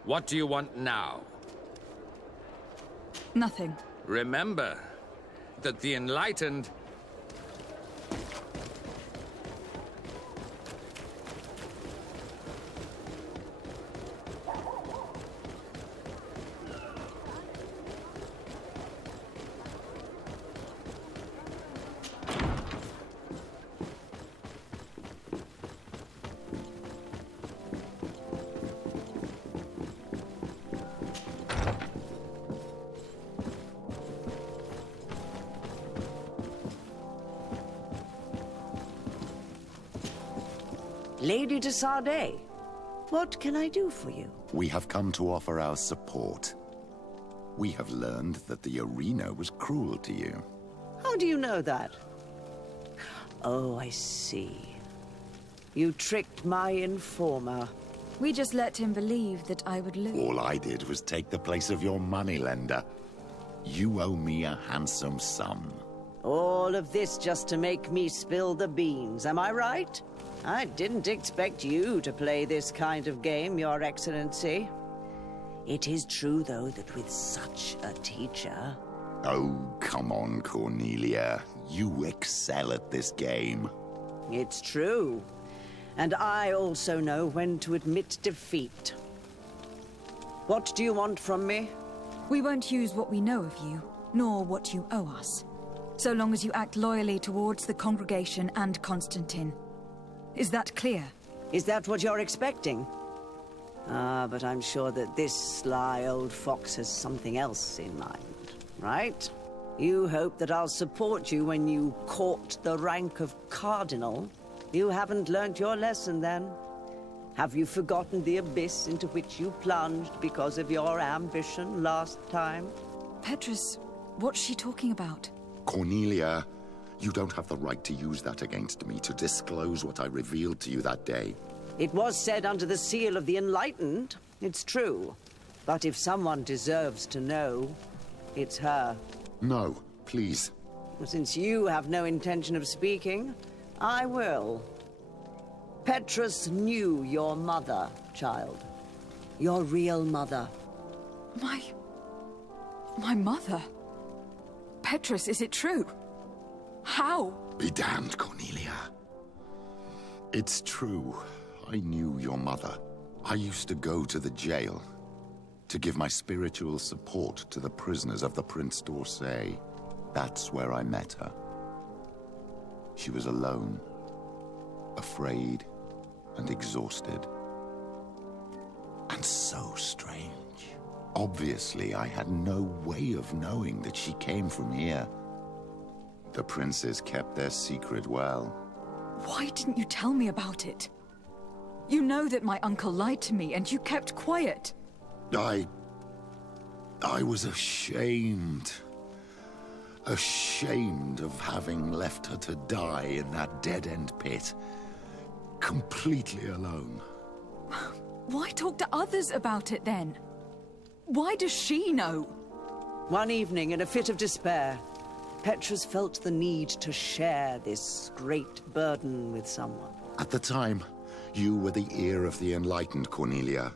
What do you want now? Nothing. Remember that the enlightened... Lady de Sardet, what can I do for you? We have come to offer our support. We have learned that the arena was cruel to you. How do you know that? Oh, I see. You tricked my informer. We just let him believe that I would lose. All I did was take the place of your moneylender. You owe me a handsome sum. All of this just to make me spill the beans, am I right? I didn't expect you to play this kind of game, Your Excellency. It is true, though, that with such a teacher... Oh, come on, Cornelia. You excel at this game. It's true. And I also know when to admit defeat. What do you want from me? We won't use what we know of you, nor what you owe us. So long as you act loyally towards the congregation and Constantine. Is that clear? Is that what you're expecting? Ah, but I'm sure that this sly old fox has something else in mind, right? You hope that I'll support you when you court the rank of cardinal? You haven't learnt your lesson, then? Have you forgotten the abyss into which you plunged because of your ambition last time? Petrus, what's she talking about? Cornelia, you don't have the right to use that against me, to disclose what I revealed to you that day. It was said under the seal of the Enlightened. It's true. But if someone deserves to know, it's her. No, please. Since you have no intention of speaking, I will. Petrus knew your mother, child. Your real mother. My mother? Petrus, is it true? How? Be damned, Cornelia. It's true. I knew your mother. I used to go to the jail to give my spiritual support to the prisoners of the Prince d'Orsay. That's where I met her. She was alone, afraid, and exhausted. And so strange. Obviously, I had no way of knowing that she came from here. The princes kept their secret well. Why didn't you tell me about it? You know that my uncle lied to me, and you kept quiet. I was ashamed. Ashamed of having left her to die in that dead-end pit. Completely alone. Why talk to others about it, then? Why does she know? One evening, in a fit of despair, Petrus felt the need to share this great burden with someone. At the time, you were the ear of the enlightened, Cornelia.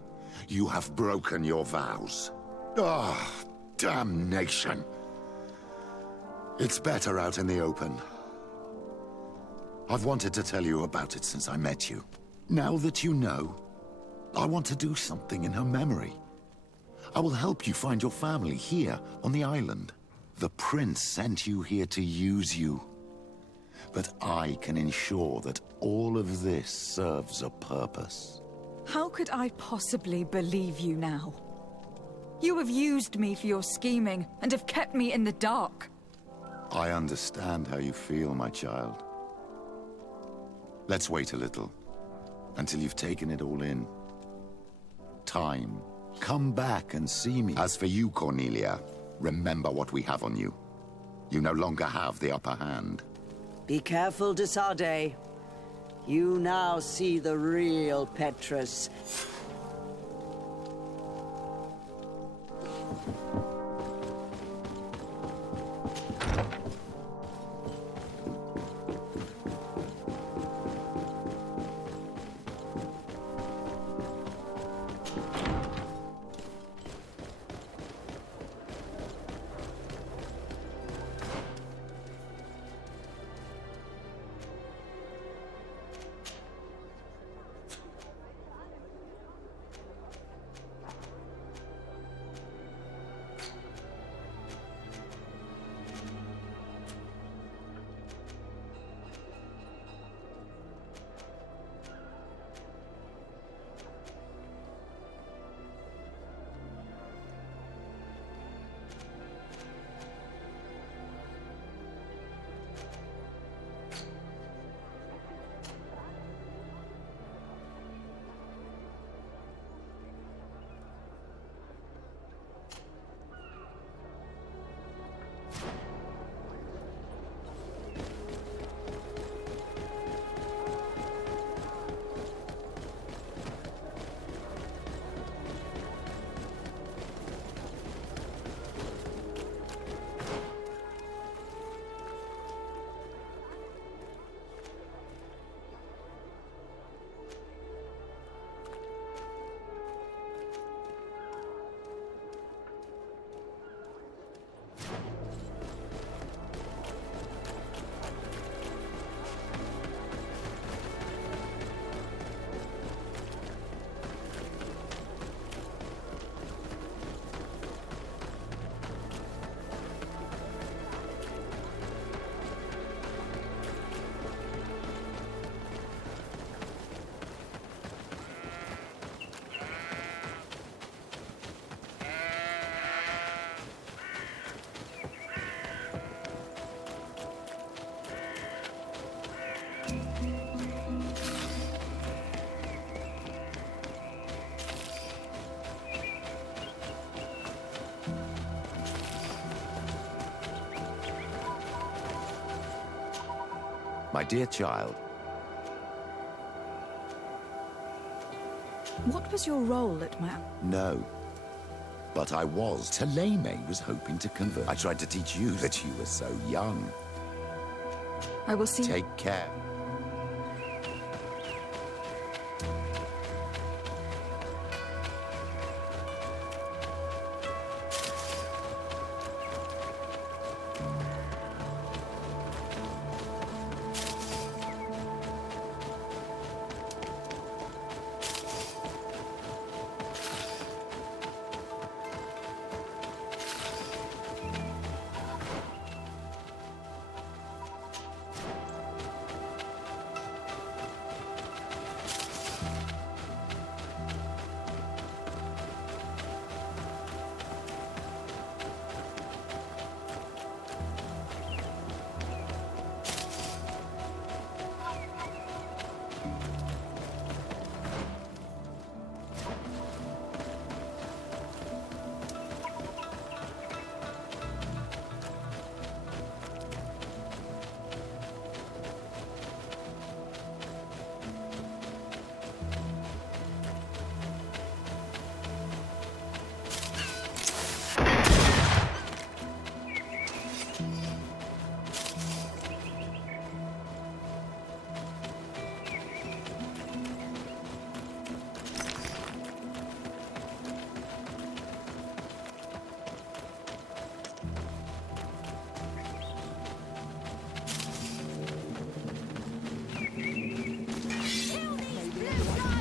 You have broken your vows. Ah, damnation. It's better out in the open. I've wanted to tell you about it since I met you. Now that you know, I want to do something in her memory. I will help you find your family here on the island. The prince sent you here to use you. But I can ensure that all of this serves a purpose. How could I possibly believe you now? You have used me for your scheming and have kept me in the dark. I understand how you feel, my child. Let's wait a little, until you've taken it all in. Time. Come back and see me. As for you, Cornelia, remember what we have on you. You no longer have the upper hand. Be careful, de Sardet. You now see the real Petrus. My dear child. What was your role at my... No. But I was. Teleme was hoping to convert. I tried to teach you that you were so young. I will see. Take care.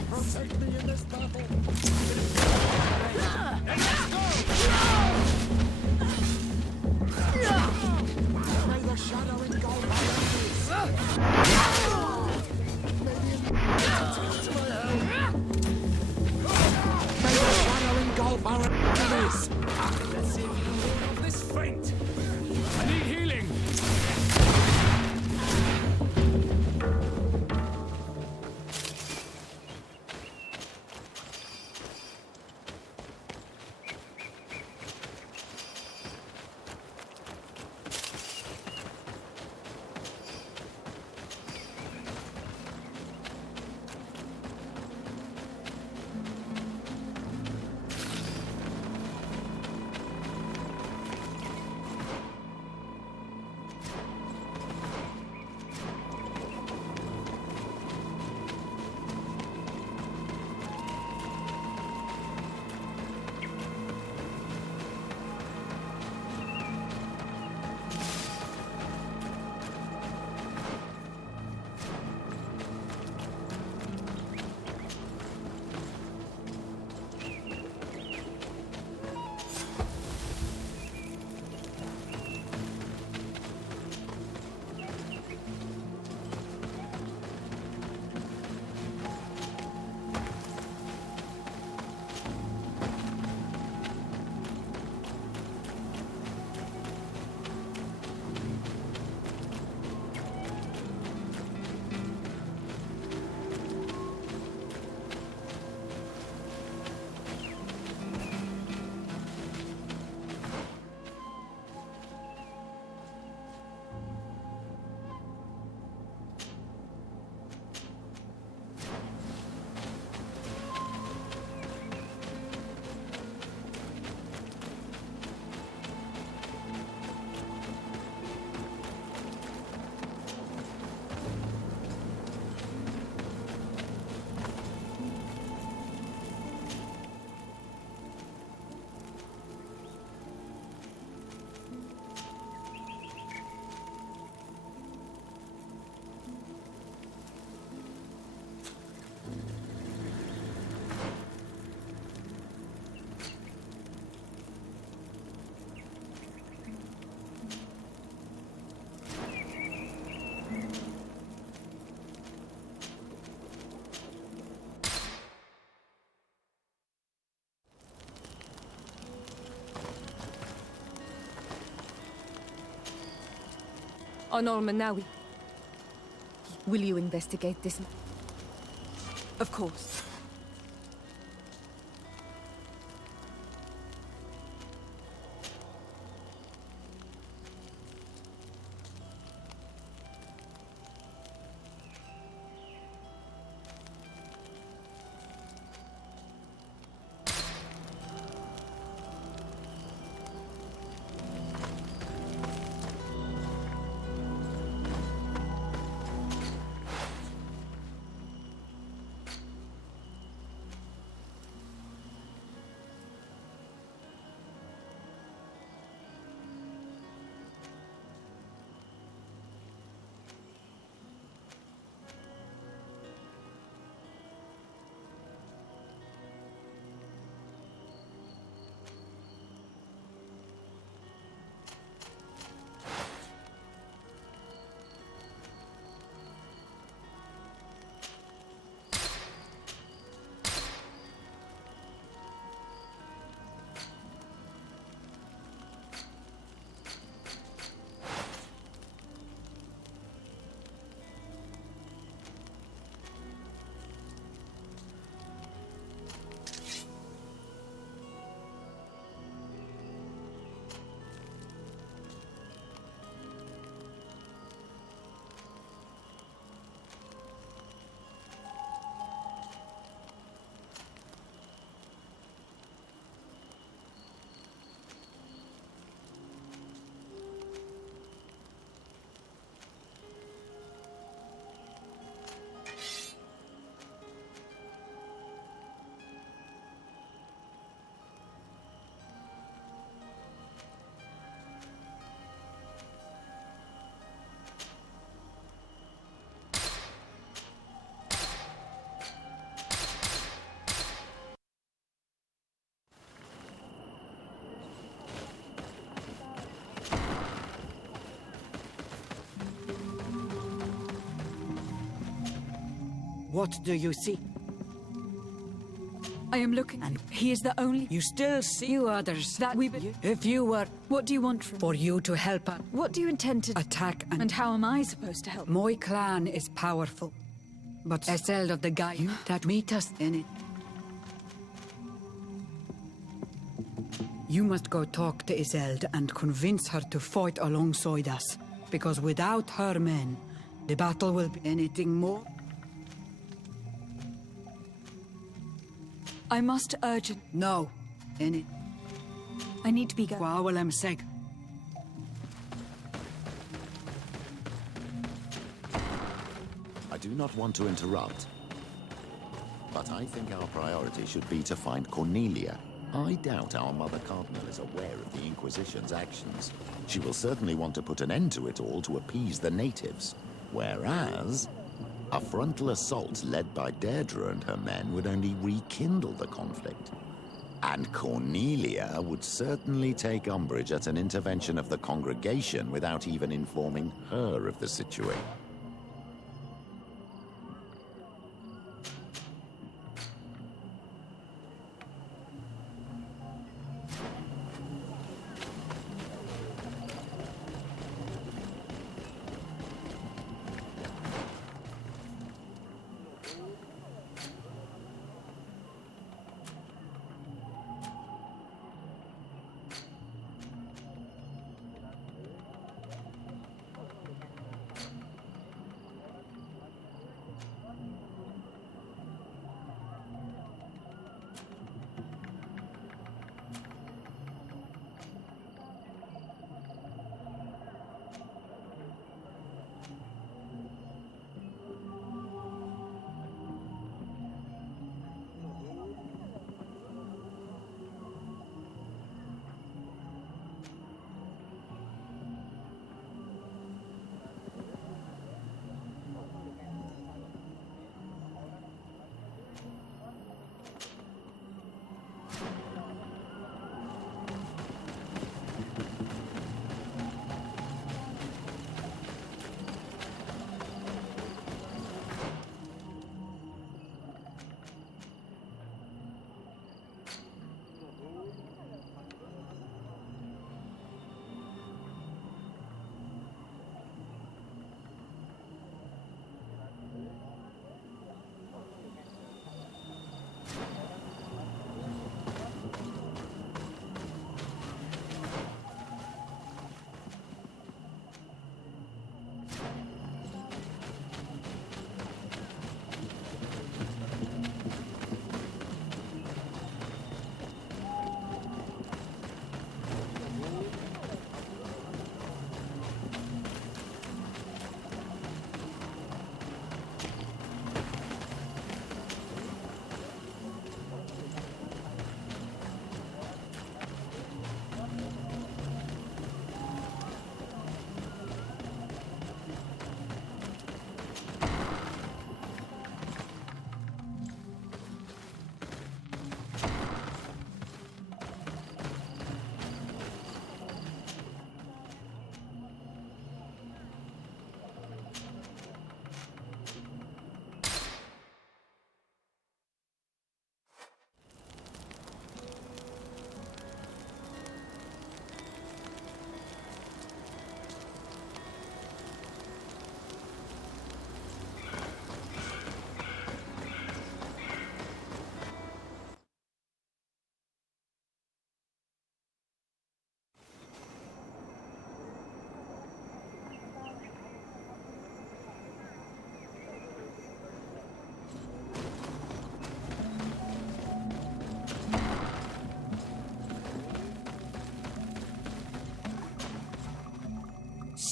Protect me in this battle! May the shadow engulf our enemies! May the shadow engulf our enemies! Let's see if you can ward off this feint. I need healing. Honor Manawi. Will you investigate this? Of course. What do you see? I am looking, and he is the only... You still see You others. That we... If you were... What do you want from For you to help us. What do you intend to... Attack And how am I supposed to help? My clan is powerful. But Eseld of the Guy that meet us in it. You must go talk to Eseld and convince her to fight alongside us. Because without her men, the battle will be anything more. I must urgent... No. In it. I need to be going. Quawalem seg. I do not want to interrupt, but I think our priority should be to find Cornelia. I doubt our Mother Cardinal is aware of the Inquisition's actions. She will certainly want to put an end to it all to appease the natives. Whereas, a frontal assault led by Deirdre and her men would only rekindle the conflict. And Cornelia would certainly take umbrage at an intervention of the congregation without even informing her of the situation.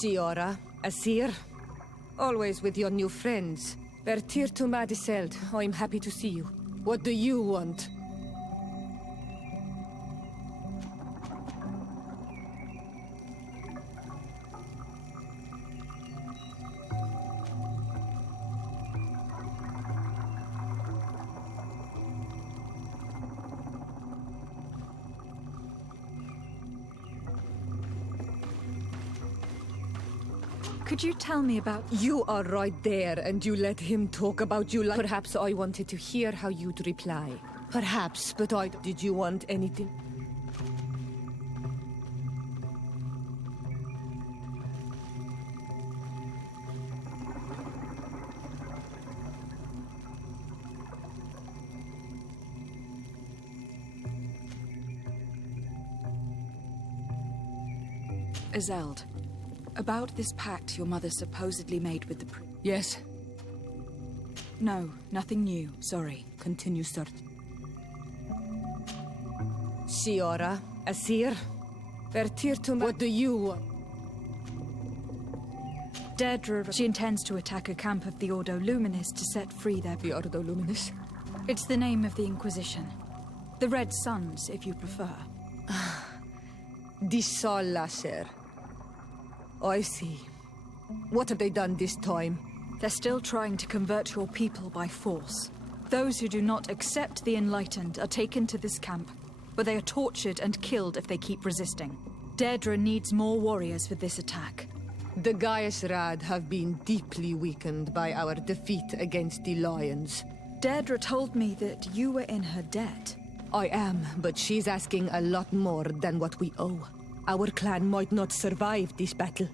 Siora, Asir, always with your new friends. Bertir to Madiseld, I'm happy to see you. What do you want? Could you tell me about... You are right there, and you let him talk about you like... Perhaps I wanted to hear how you'd reply. Perhaps, but I... Did you want anything? Azeld, about this pact your mother supposedly made with the Yes. No, nothing new. Sorry. Continue, sir. Siora, Asir, Vertirtum. What do you want? Deirdre, she intends to attack a camp of the Ordo Luminis to set free their... The Ordo Luminis? It's the name of the Inquisition. The Red Suns, if you prefer. The Sol, sir. I see. What have they done this time? They're still trying to convert your people by force. Those who do not accept the Enlightened are taken to this camp, where they are tortured and killed if they keep resisting. Deirdre needs more warriors for this attack. The Gaius Rad have been deeply weakened by our defeat against the Lions. Deirdre told me that you were in her debt. I am, but she's asking a lot more than what we owe. Our clan might not survive this battle.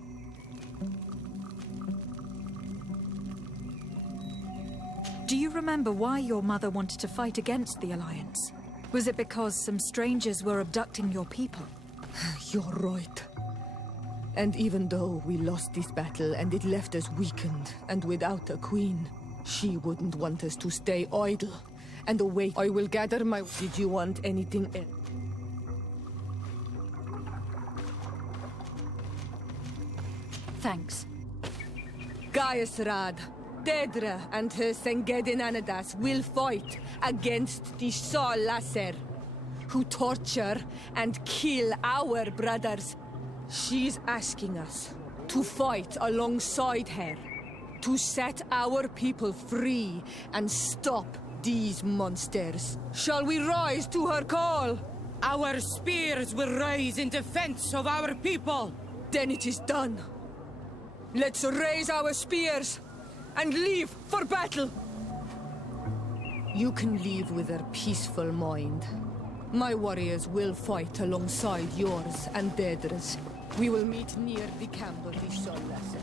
Do you remember why your mother wanted to fight against the Alliance? Was it because some strangers were abducting your people? You're right. And even though we lost this battle and it left us weakened and without a queen, she wouldn't want us to stay idle and await. I will gather my... Did you want anything else? Thanks. Gaius Rad, Deirdre and her Sengedin Anadas will fight against the Sol Lasser, who torture and kill our brothers. She's asking us to fight alongside her, to set our people free and stop these monsters. Shall we rise to her call? Our spears will rise in defense of our people. Then it is done. Let's raise our spears and leave for battle. You can leave with a peaceful mind. My warriors will fight alongside yours and Deirdre's. We will meet near the camp of the Sol Lasser.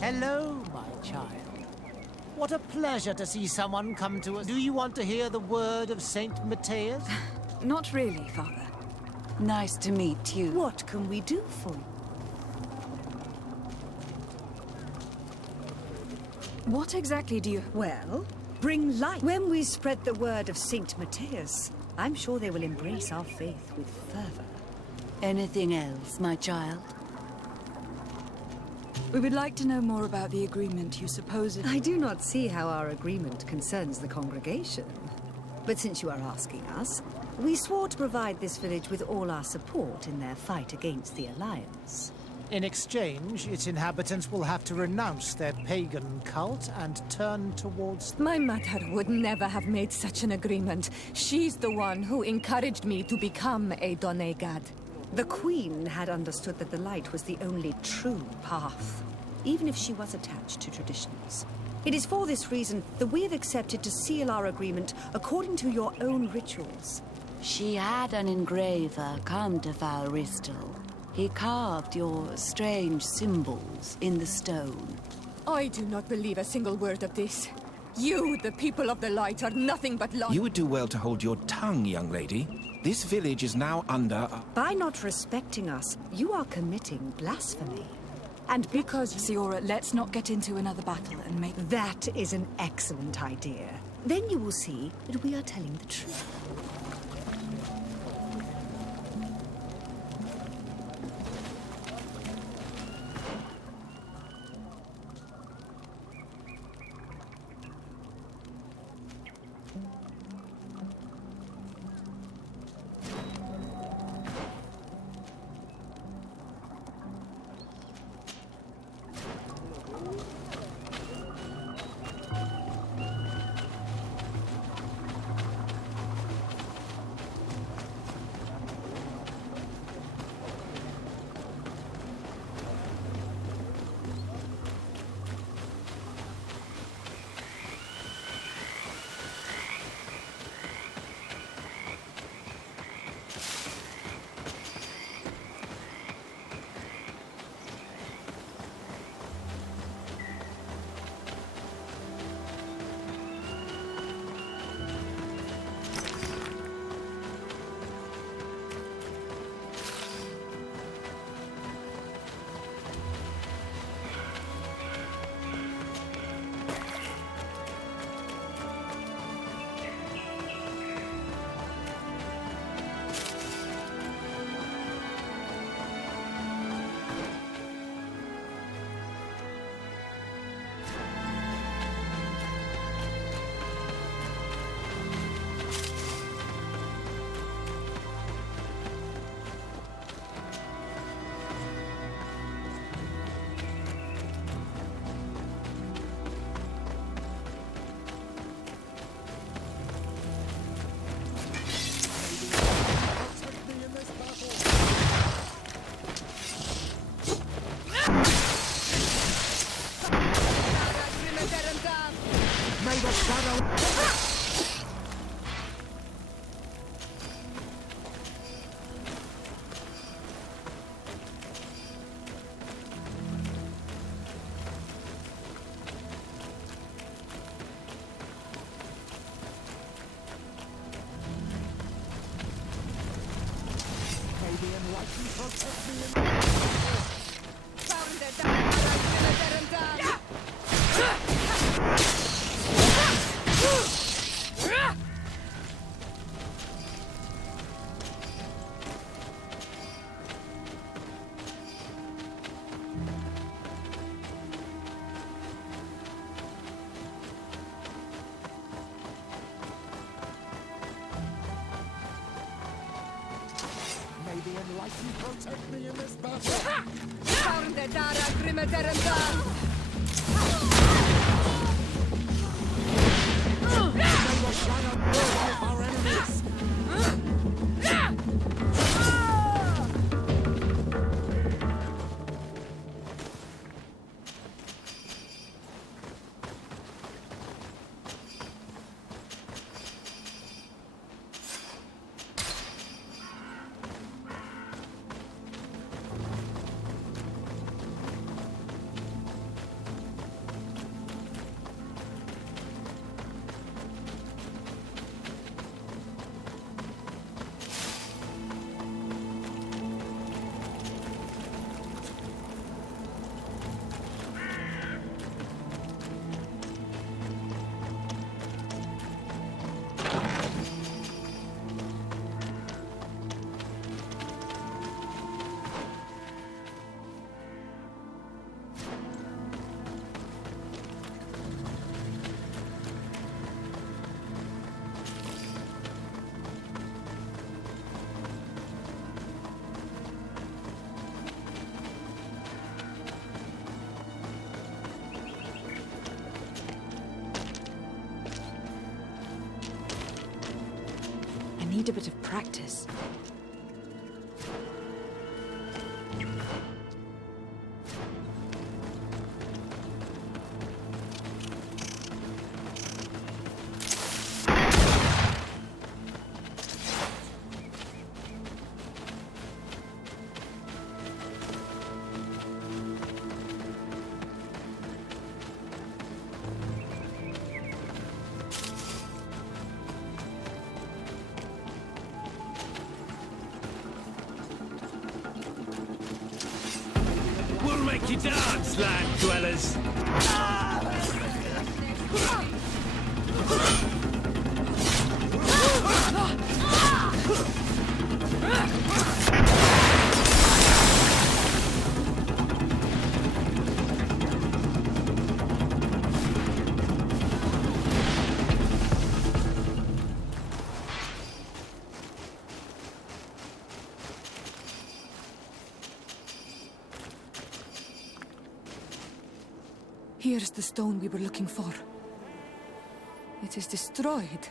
Hello, my child. What a pleasure to see someone come to us. Do you want to hear the word of Saint Matthias? Not really, Father. Nice to meet you. What can we do for you? What exactly do you... Well, bring light. When we spread the word of Saint Matthias, I'm sure they will embrace our faith with fervor. Anything else, my child? We would like to know more about the agreement you supposedly... I do not see how our agreement concerns the congregation. But since you are asking us, we swore to provide this village with all our support in their fight against the Alliance. In exchange, its inhabitants will have to renounce their pagan cult and turn towards... My mother would never have made such an agreement. She's the one who encouraged me to become a Donegad. The Queen had understood that the light was the only true path, even if she was attached to traditions. It is for this reason that we have accepted to seal our agreement according to your own rituals. She had an engraver come to Val Ristal. He carved your strange symbols in the stone. I do not believe a single word of this. You, the people of the light, are nothing but lies. You would do well to hold your tongue, young lady. This village is now under... By not respecting us, you are committing blasphemy. And because... Siora, let's not get into another battle and make... That is an excellent idea. Then you will see that we are telling the truth. May the enlightened protect me in this battle. Our enemies. Need a bit of practice. Make you dance, land dwellers! Here's the stone we were looking for. It is destroyed.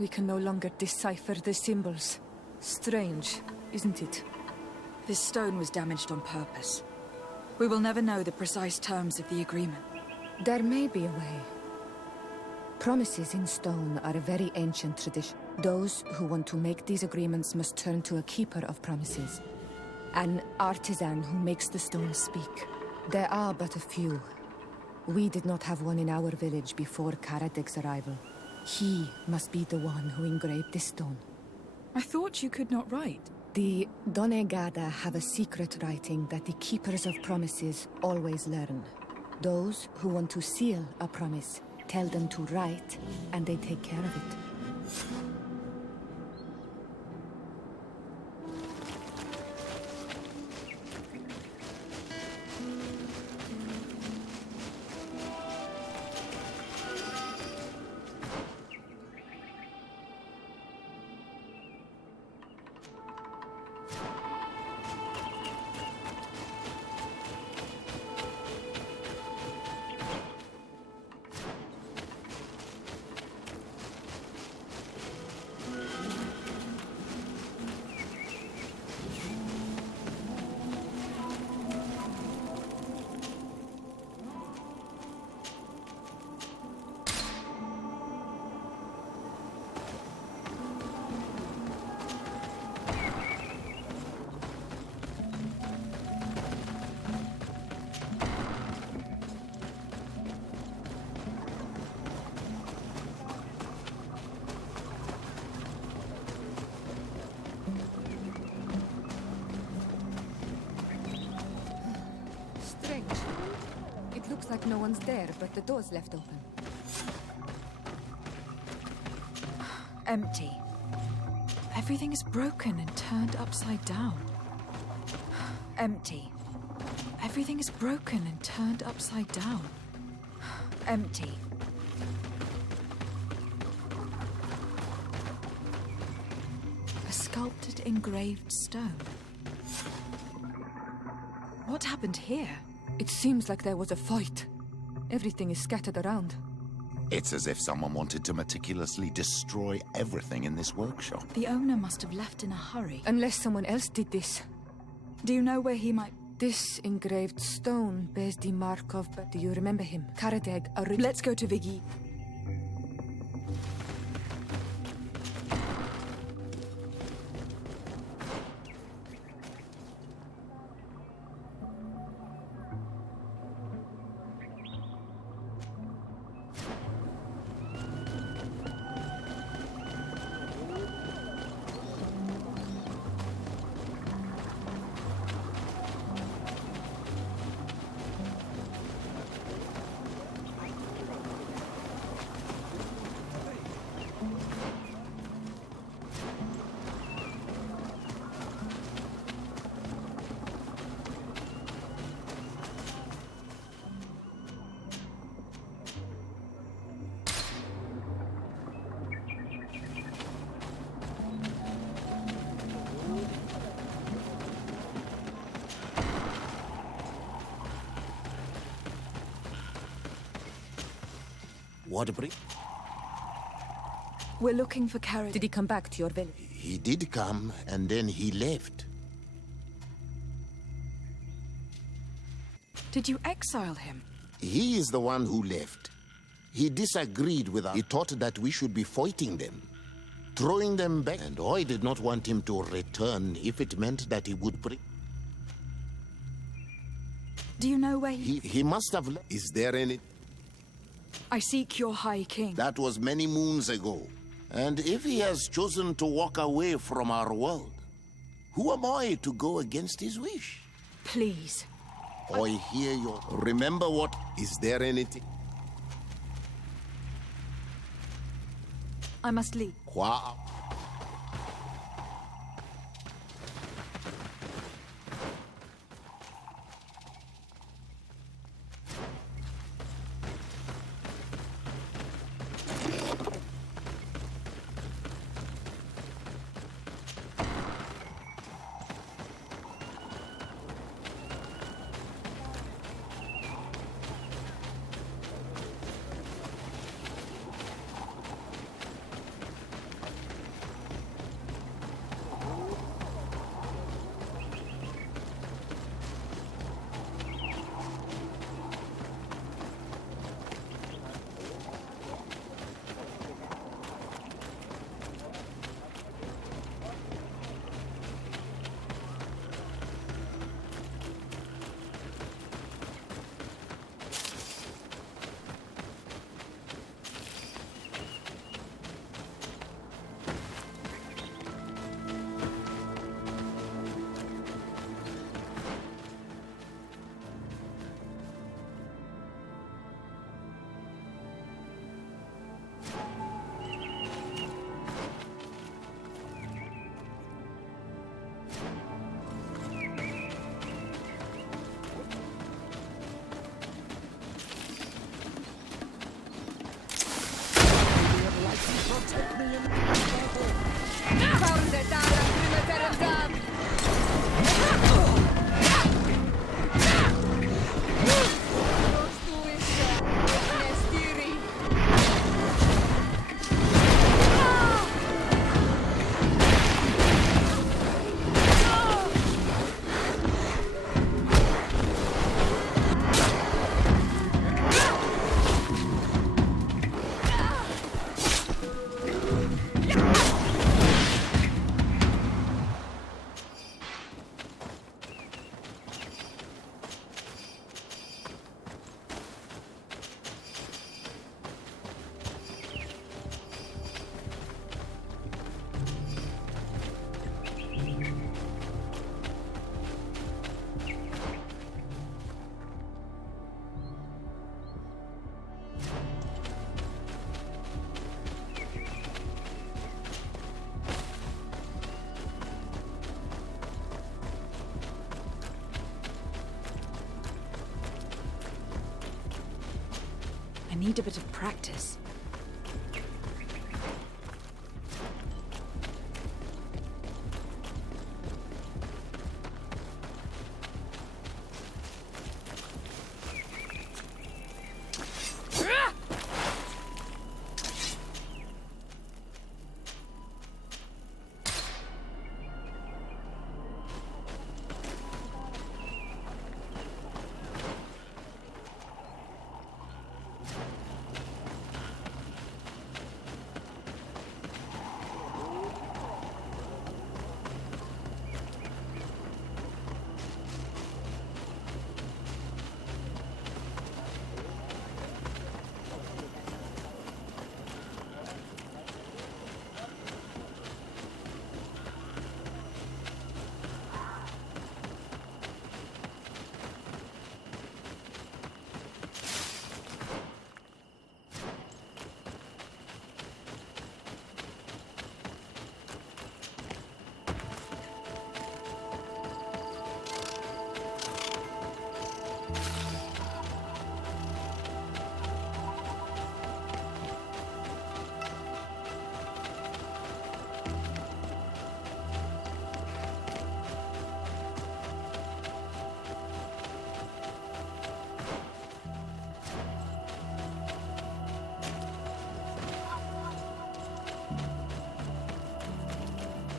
We can no longer decipher the symbols. Strange, isn't it? This stone was damaged on purpose. We will never know the precise terms of the agreement. There may be a way. Promises in stone are a very ancient tradition. Those who want to make these agreements must turn to a keeper of promises. An artisan who makes the stone speak. There are but a few. We did not have one in our village before Karadek's arrival. He must be the one who engraved this stone. I thought you could not write. The Donegada have a secret writing that the keepers of promises always learn. Those who want to seal a promise tell them to write, and they take care of it. Looks like no one's there, but the door's left open. Empty. Everything is broken and turned upside down. Empty. Everything is broken and turned upside down. Empty. A sculpted, engraved stone. What happened here? It seems like there was a fight. Everything is scattered around. It's as if someone wanted to meticulously destroy everything in this workshop. The owner must have left in a hurry. Unless someone else did this. Do you know where he might... This engraved stone bears the mark of... Do you remember him? Karadeg, Let's go to Vigi. What bring? We're looking for Carrot. Did he come back to your village? He did come, and then he left. Did you exile him? He is the one who left. He disagreed with us. He thought that we should be fighting them, throwing them back, and I did not want him to return if it meant that he would bring... Do you know where he... He must have left. Is there any... I seek your High King. That was many moons ago. And if he has chosen to walk away from our world, who am I to go against his wish? Please, I hear you. Remember what? Is there anything? I must leave. Wow. I need a bit of practice.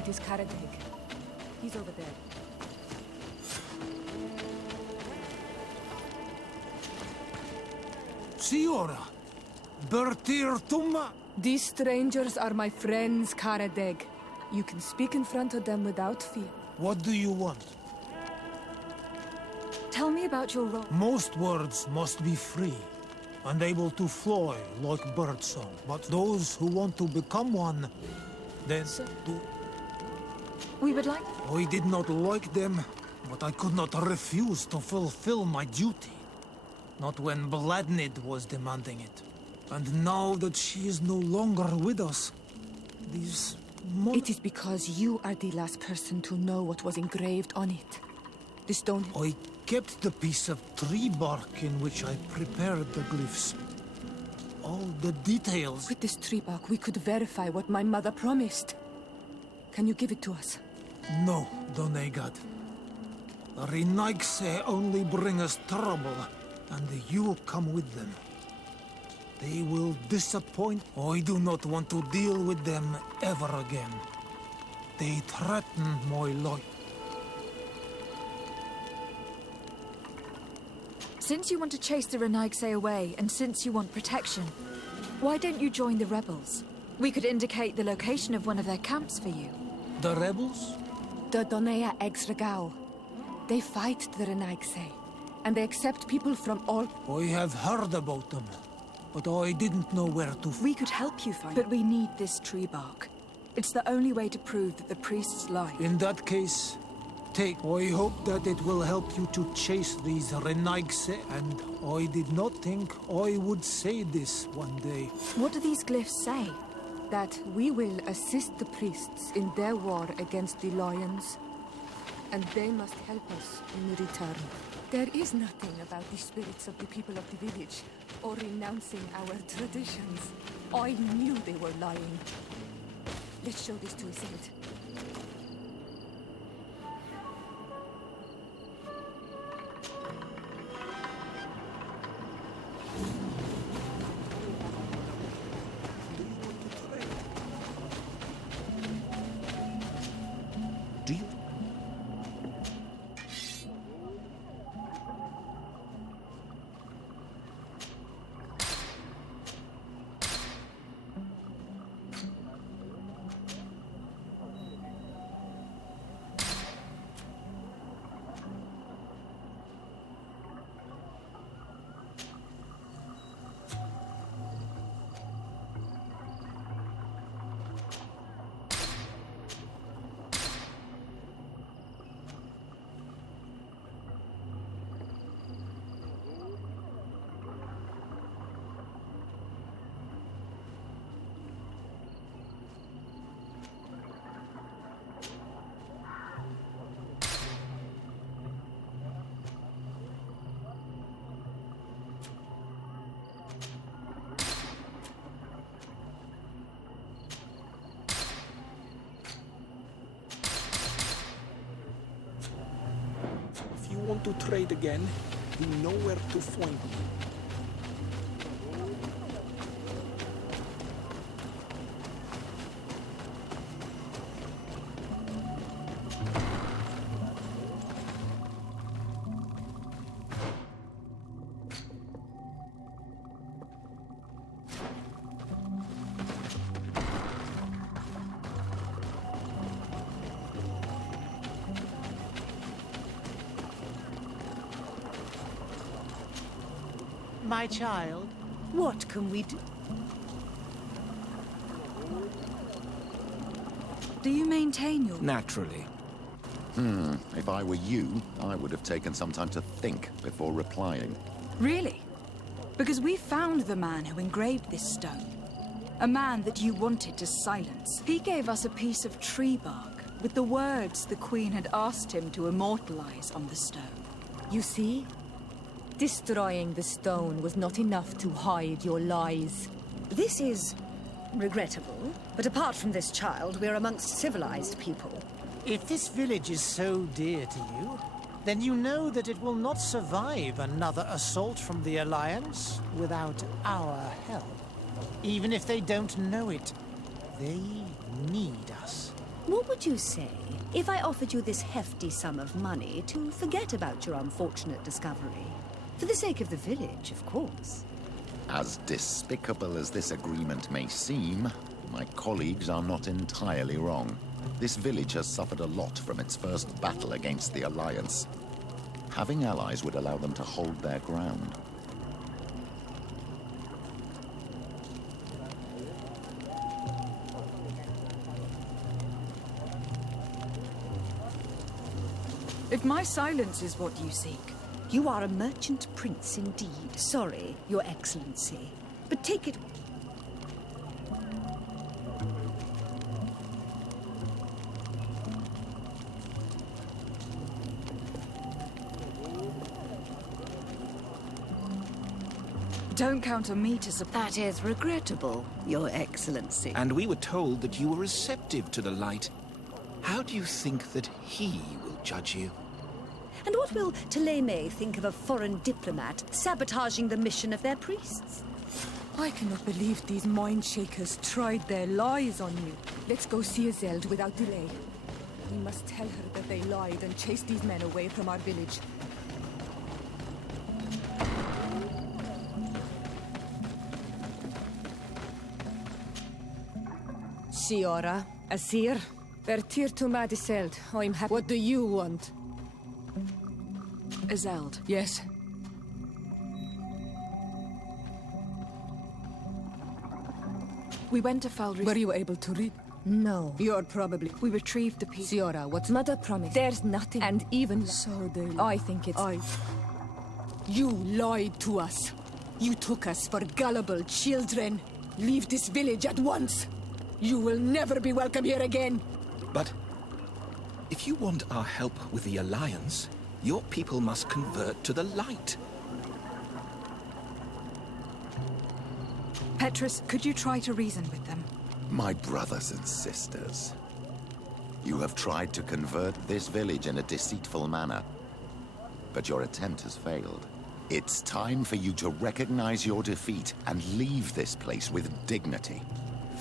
It is Karadeg. He's over there. Siora, Bertir Tumma. These strangers are my friends, Karadeg. You can speak in front of them without fear. What do you want? Tell me about your role. Most words must be free, and able to fly like birdsong. But those who want to become one, then do... We would like... We did not like them. But I could not refuse to fulfill my duty. Not when Bladnid was demanding it. And now that she is no longer with us, these... It is because you are the last person to know what was engraved on it. The stone... I kept the piece of tree bark in which I prepared the glyphs. All the details... With this tree bark, we could verify what my mother promised. Can you give it to us? No, Donegad. The Renaigse only bring us trouble, and you come with them. They will disappoint. I do not want to deal with them ever again. They threaten my life. Since you want to chase the Renaigse away, and since you want protection, why don't you join the rebels? We could indicate the location of one of their camps for you. The rebels? The Donea Exregao. They fight the Renaigse, and they accept people from all... I have heard about them, but I didn't know where to... We could help you find... But we need this tree bark. It's the only way to prove that the priests lie. In that case, take. I hope that it will help you to chase these Renaigse, and I did not think I would say this one day. What do these glyphs say? That we will assist the priests in their war against the lions, and they must help us in return. There is nothing about the spirits of the people of the village, or renouncing our traditions. I knew they were lying. Let's show this to Isildt. If you want to trade again, you know where to find me. My child, what can we do? Do you maintain your... Naturally. If I were you, I would have taken some time to think before replying. Really? Because we found the man who engraved this stone. A man that you wanted to silence. He gave us a piece of tree bark with the words the Queen had asked him to immortalize on the stone. You see? Destroying the stone was not enough to hide your lies. This is regrettable, but apart from this child, we're amongst civilized people. If this village is so dear to you, then you know that it will not survive another assault from the Alliance without our help. Even if they don't know it, they need us. What would you say if I offered you this hefty sum of money to forget about your unfortunate discovery? For the sake of the village, of course. As despicable as this agreement may seem, my colleagues are not entirely wrong. This village has suffered a lot from its first battle against the Alliance. Having allies would allow them to hold their ground. If my silence is what you seek. You are a merchant prince indeed. Sorry, Your Excellency. But take it... Don't count on me to support. That is regrettable, Your Excellency. And we were told that you were receptive to the light. How do you think that he will judge you? And what will Ptolemy think of a foreign diplomat sabotaging the mission of their priests? I cannot believe these mind shakers tried their lies on you. Let's go see Azeld without delay. We must tell her that they lied and chased these men away from our village. Siora, Asir, Vertir to Madiseld. I'm happy. What do you want? Azeld. Yes. We went to Falris. Were you able to read? No. You're probably... We retrieved the piece. Siora, what's Mother promised? There's nothing. And even... So they... I think it's... You lied to us. You took us for gullible children. Leave this village at once. You will never be welcome here again. But if you want our help with the Alliance, your people must convert to the light. Petrus, could you try to reason with them? My brothers and sisters, you have tried to convert this village in a deceitful manner, but your attempt has failed. It's time for you to recognize your defeat and leave this place with dignity.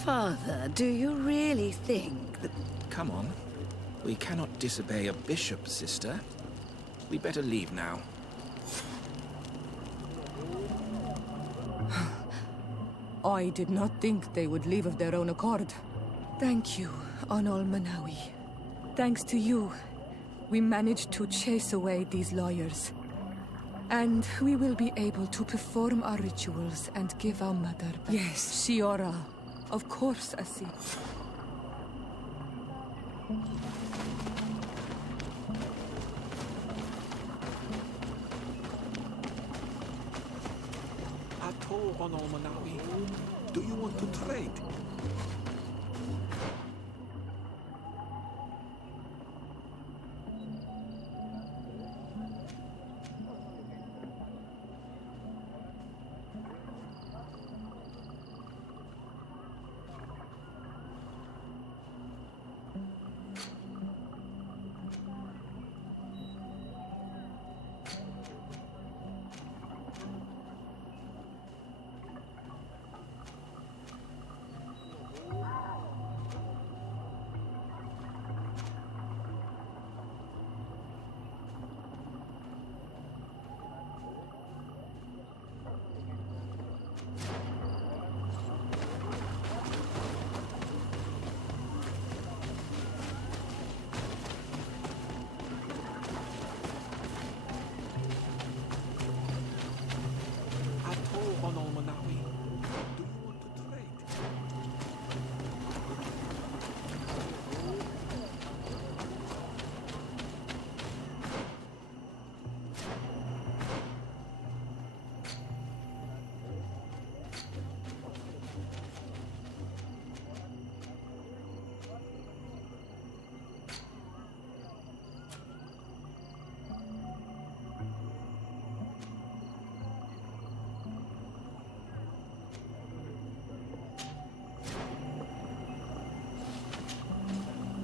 Father, do you really think that... Come on. We cannot disobey a bishop, sister. We better leave now. I did not think they would leave of their own accord. Thank you, Anol Manawi. Thanks to you, we managed to chase away these lawyers. And we will be able to perform our rituals and give our mother... Yes, Siora. Of course, Asir. Ato Anol Manawi, do you want to trade?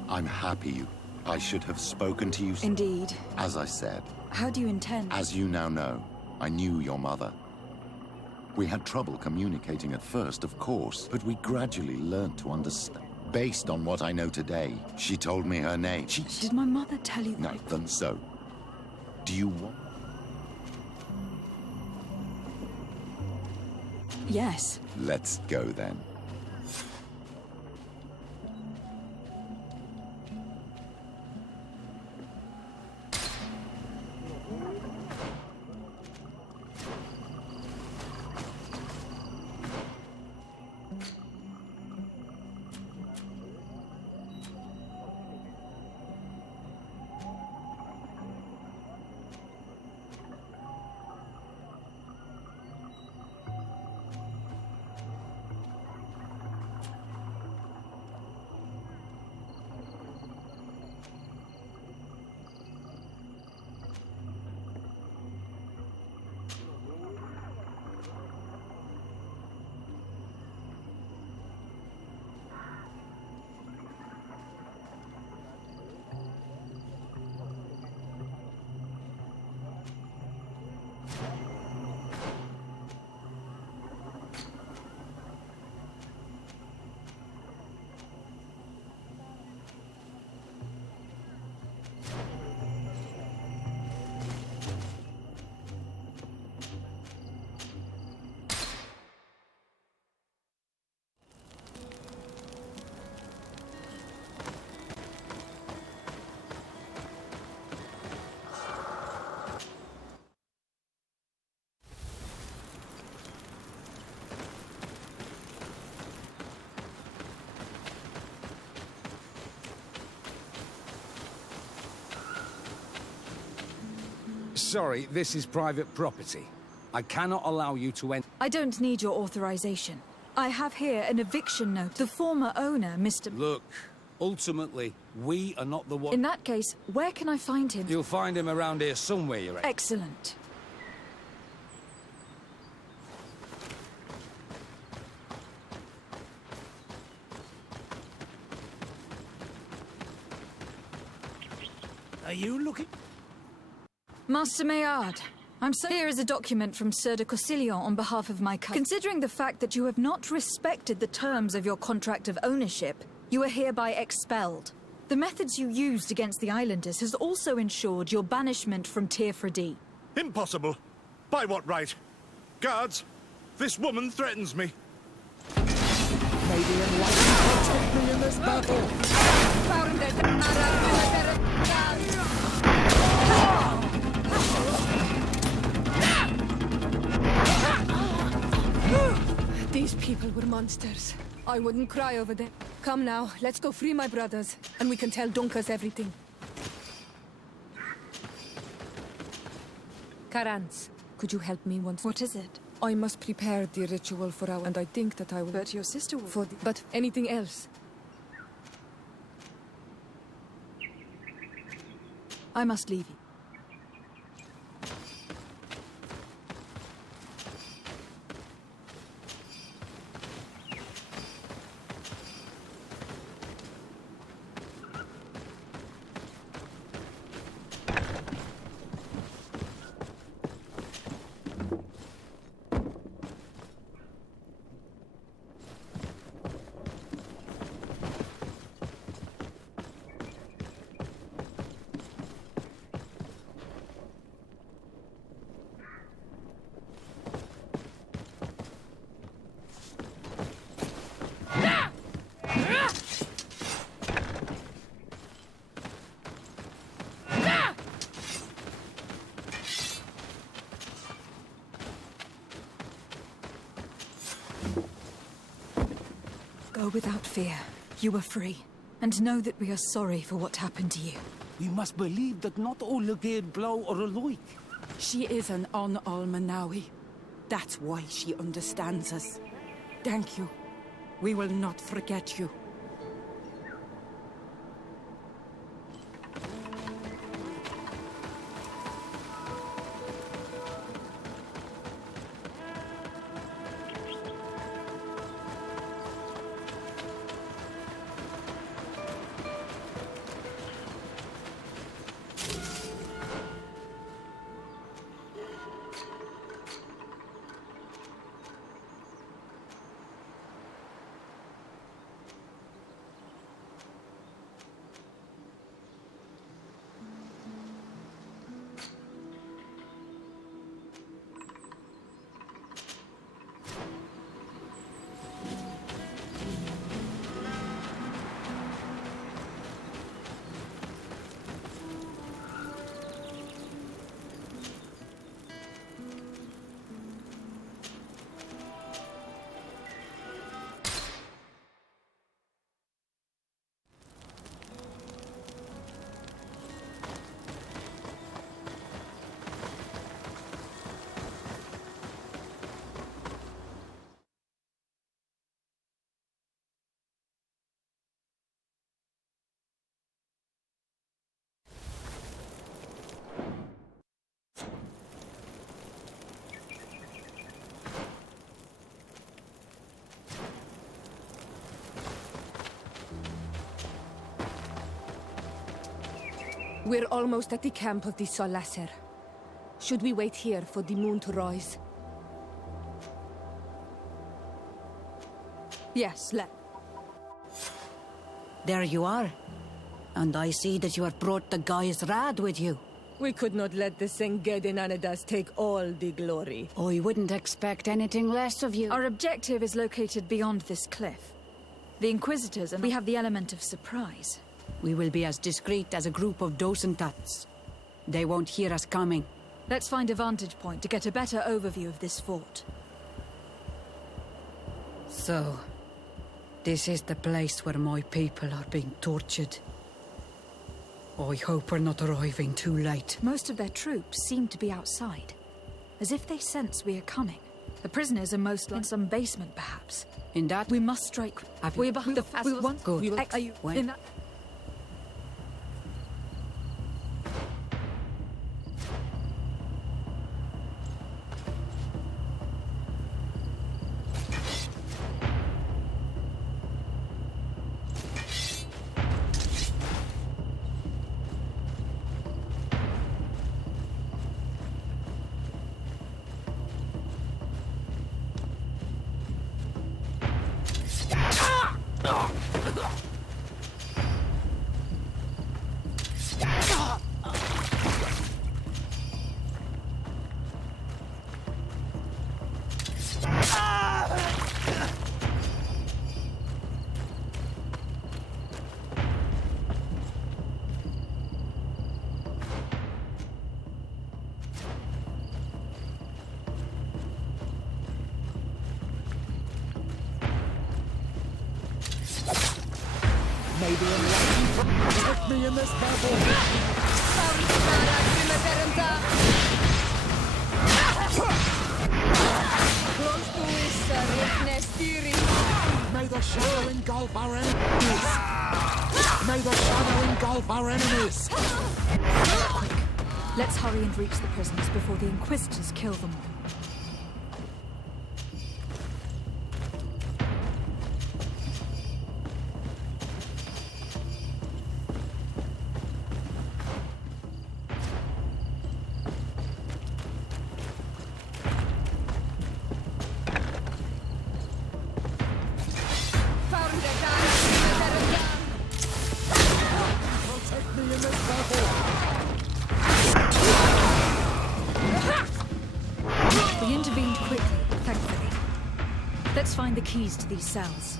I'm happy I should have spoken to you. Indeed. As I said. How do you intend? As you now know, I knew your mother. We had trouble communicating at first, of course, but we gradually learned to understand. Based on what I know today, she told me her name. Did my mother tell you that? No, then so. Do you want... Yes. Let's go then. sorry, this is private property. I cannot allow you to enter. I don't need your authorization. I have here an eviction note. The former owner, Mr. Look, ultimately, we are not the one. In that case, where can I find him? You'll find him around here somewhere, you reckon? Excellent. Are you looking? Master Maillard, here is a document from Sieur de Cossillon on behalf of my cousin. Considering the fact that you have not respected the terms of your contract of ownership, you are hereby expelled. The methods you used against the islanders has also ensured your banishment from Tearfredi. Impossible. By what right? Guards, this woman threatens me. Maybe enlightened will take me in this battle. These people were monsters. I wouldn't cry over them. Come now, let's go free my brothers, and we can tell Dunkas everything. Karans, could you help me once? What is it? I must prepare the ritual for our... and I think that I will... But your sister will... But anything else? I must leave you. Go without fear. You are free. And know that we are sorry for what happened to you. We must believe that not all Legade blow or alike. She is an Almanawi. That's why she understands us. Thank you. We will not forget you. We're almost at the camp of the Solasser. Should we wait here for the moon to rise? Yes, There you are. And I see that you have brought the guy's rad with you. We could not let the Sengedin Anadas take all the glory. I wouldn't expect anything less of you. Our objective is located beyond this cliff. The Inquisitors, and we have the element of surprise. We will be as discreet as a group of dosentats. They won't hear us coming. Let's find a vantage point to get a better overview of this fort. So, this is the place where my people are being tortured. I hope we're not arriving too late. Most of their troops seem to be outside, as if they sense we are coming. The prisoners are most in some basement, perhaps. In that, We must strike. We're behind the we will- good. We will Are you in that? Maybe enlightened from with me in this battle. May the shadow engulf our enemies. May the shadow engulf our enemies. Quick, let's hurry and reach the prisoners before the Inquisitors kill them all. Protect me in this battle. We intervened quickly, thankfully. Let's find the keys to these cells.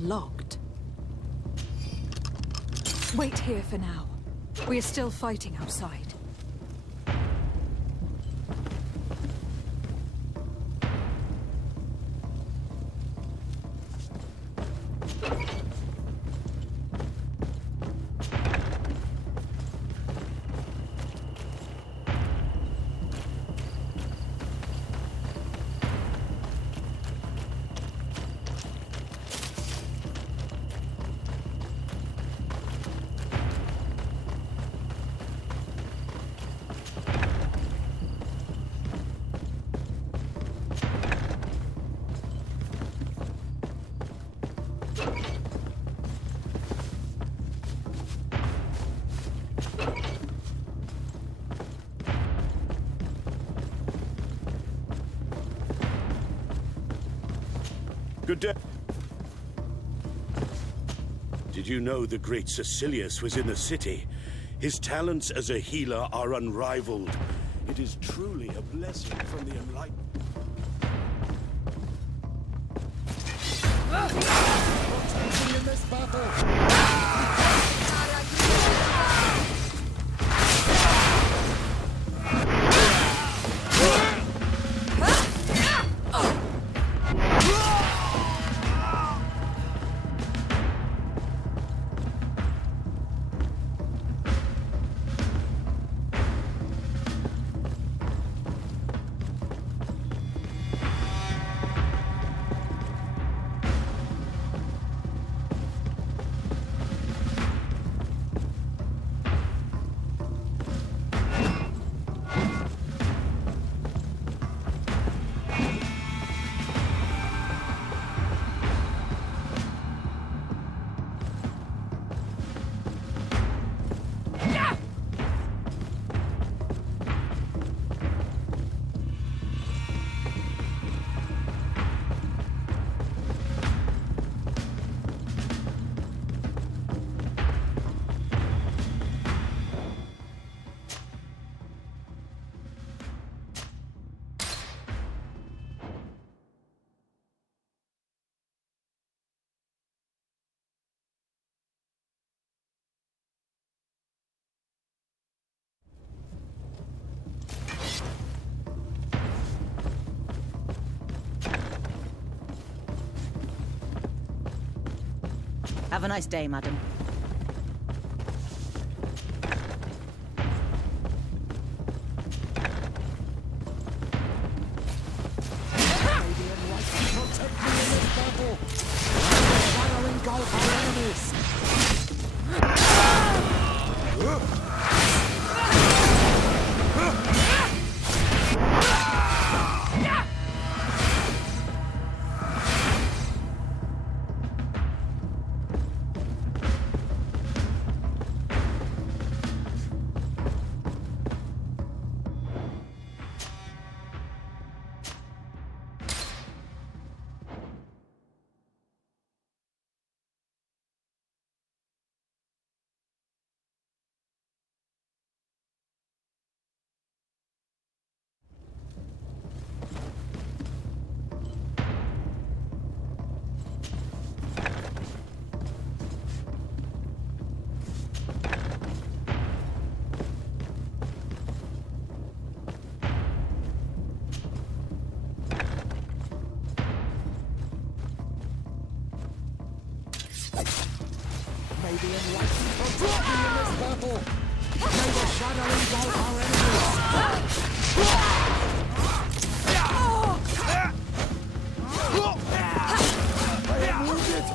Locked. Wait here for now. We are still fighting outside. Good day. Did you know the great Cecilius was in the city? His talents as a healer are unrivaled. It is truly a blessing from the enlightened. Protect me in this battle. Have a nice day, madam. Protect me in this battle! The shadow engulf our enemies! May the enlightened protect me in this battle! May the shadow engulf our enemies! I am wounded!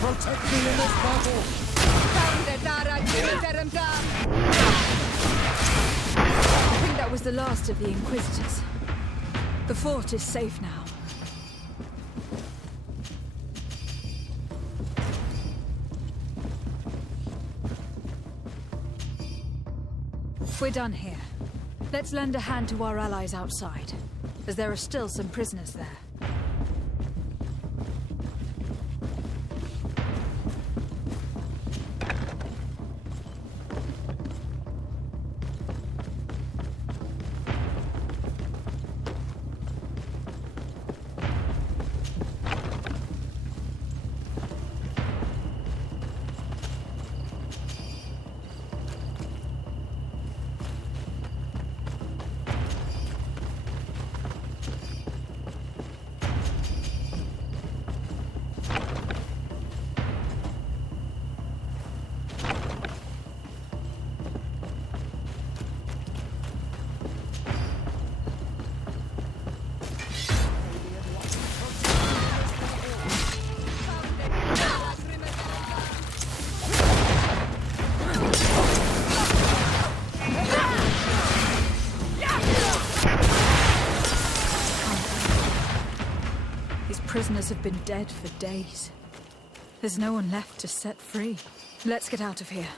Protect me in this battle! I think that was the last of the Inquisitors. The fort is safe now. We're done here. Let's lend a hand to our allies outside, as there are still some prisoners there. Prisoners have been dead for days. There's no one left to set free. Let's get out of here.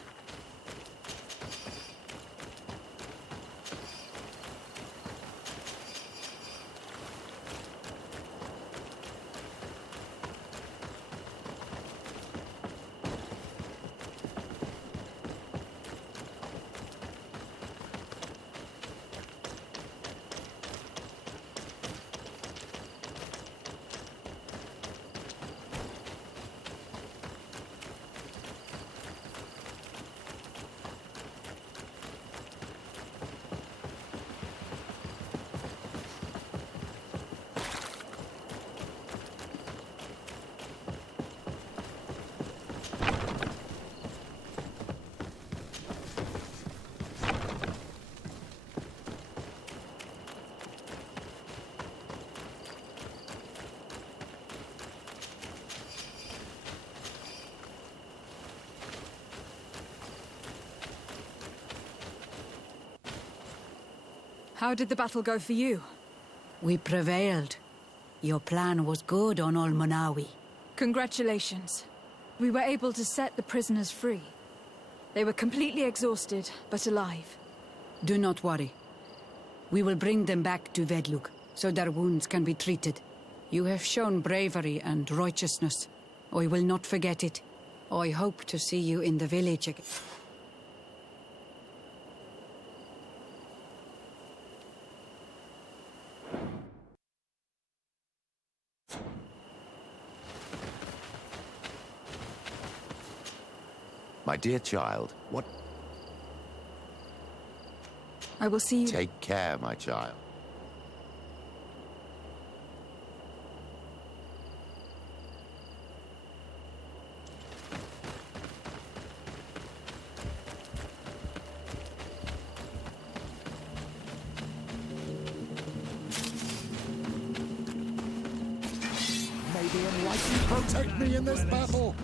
How did the battle go for you? We prevailed. Your plan was good on Olmanawi. Congratulations. We were able to set the prisoners free. They were completely exhausted, but alive. Do not worry. We will bring them back to Vedluk, so their wounds can be treated. You have shown bravery and righteousness. I will not forget it. I hope to see you in the village again. My dear child, what... I will see you... Take care, my child. May the Enlightened protect me in this battle!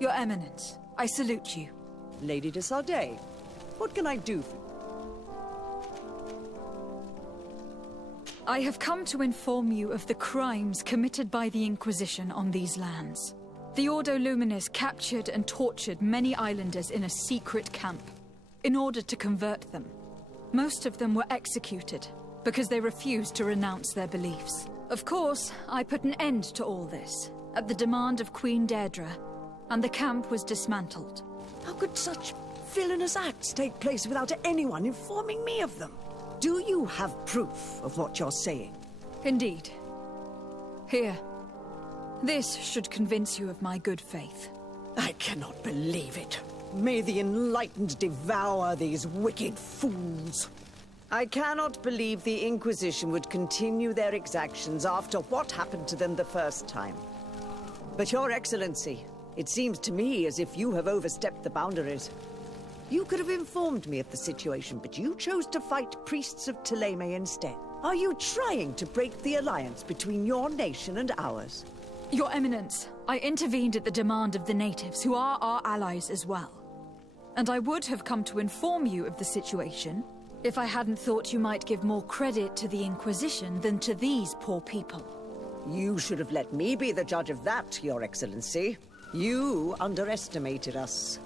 Your Eminence, I salute you. Lady de Sardet, what can I do for you? I have come to inform you of the crimes committed by the Inquisition on these lands. The Ordo Luminis captured and tortured many islanders in a secret camp in order to convert them. Most of them were executed because they refused to renounce their beliefs. Of course, I put an end to all this at the demand of Queen Deirdre, and the camp was dismantled. How could such villainous acts take place without anyone informing me of them? Do you have proof of what you're saying? Indeed. Here. This should convince you of my good faith. I cannot believe it. May the Enlightened devour these wicked fools. I cannot believe the Inquisition would continue their exactions after what happened to them the first time. But Your Excellency, it seems to me as if you have overstepped the boundaries. You could have informed me of the situation, but you chose to fight priests of Thélème instead. Are you trying to break the alliance between your nation and ours? Your Eminence, I intervened at the demand of the natives, who are our allies as well. And I would have come to inform you of the situation if I hadn't thought you might give more credit to the Inquisition than to these poor people. You should have let me be the judge of that, Your Excellency. You underestimated us.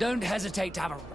Don't hesitate to have a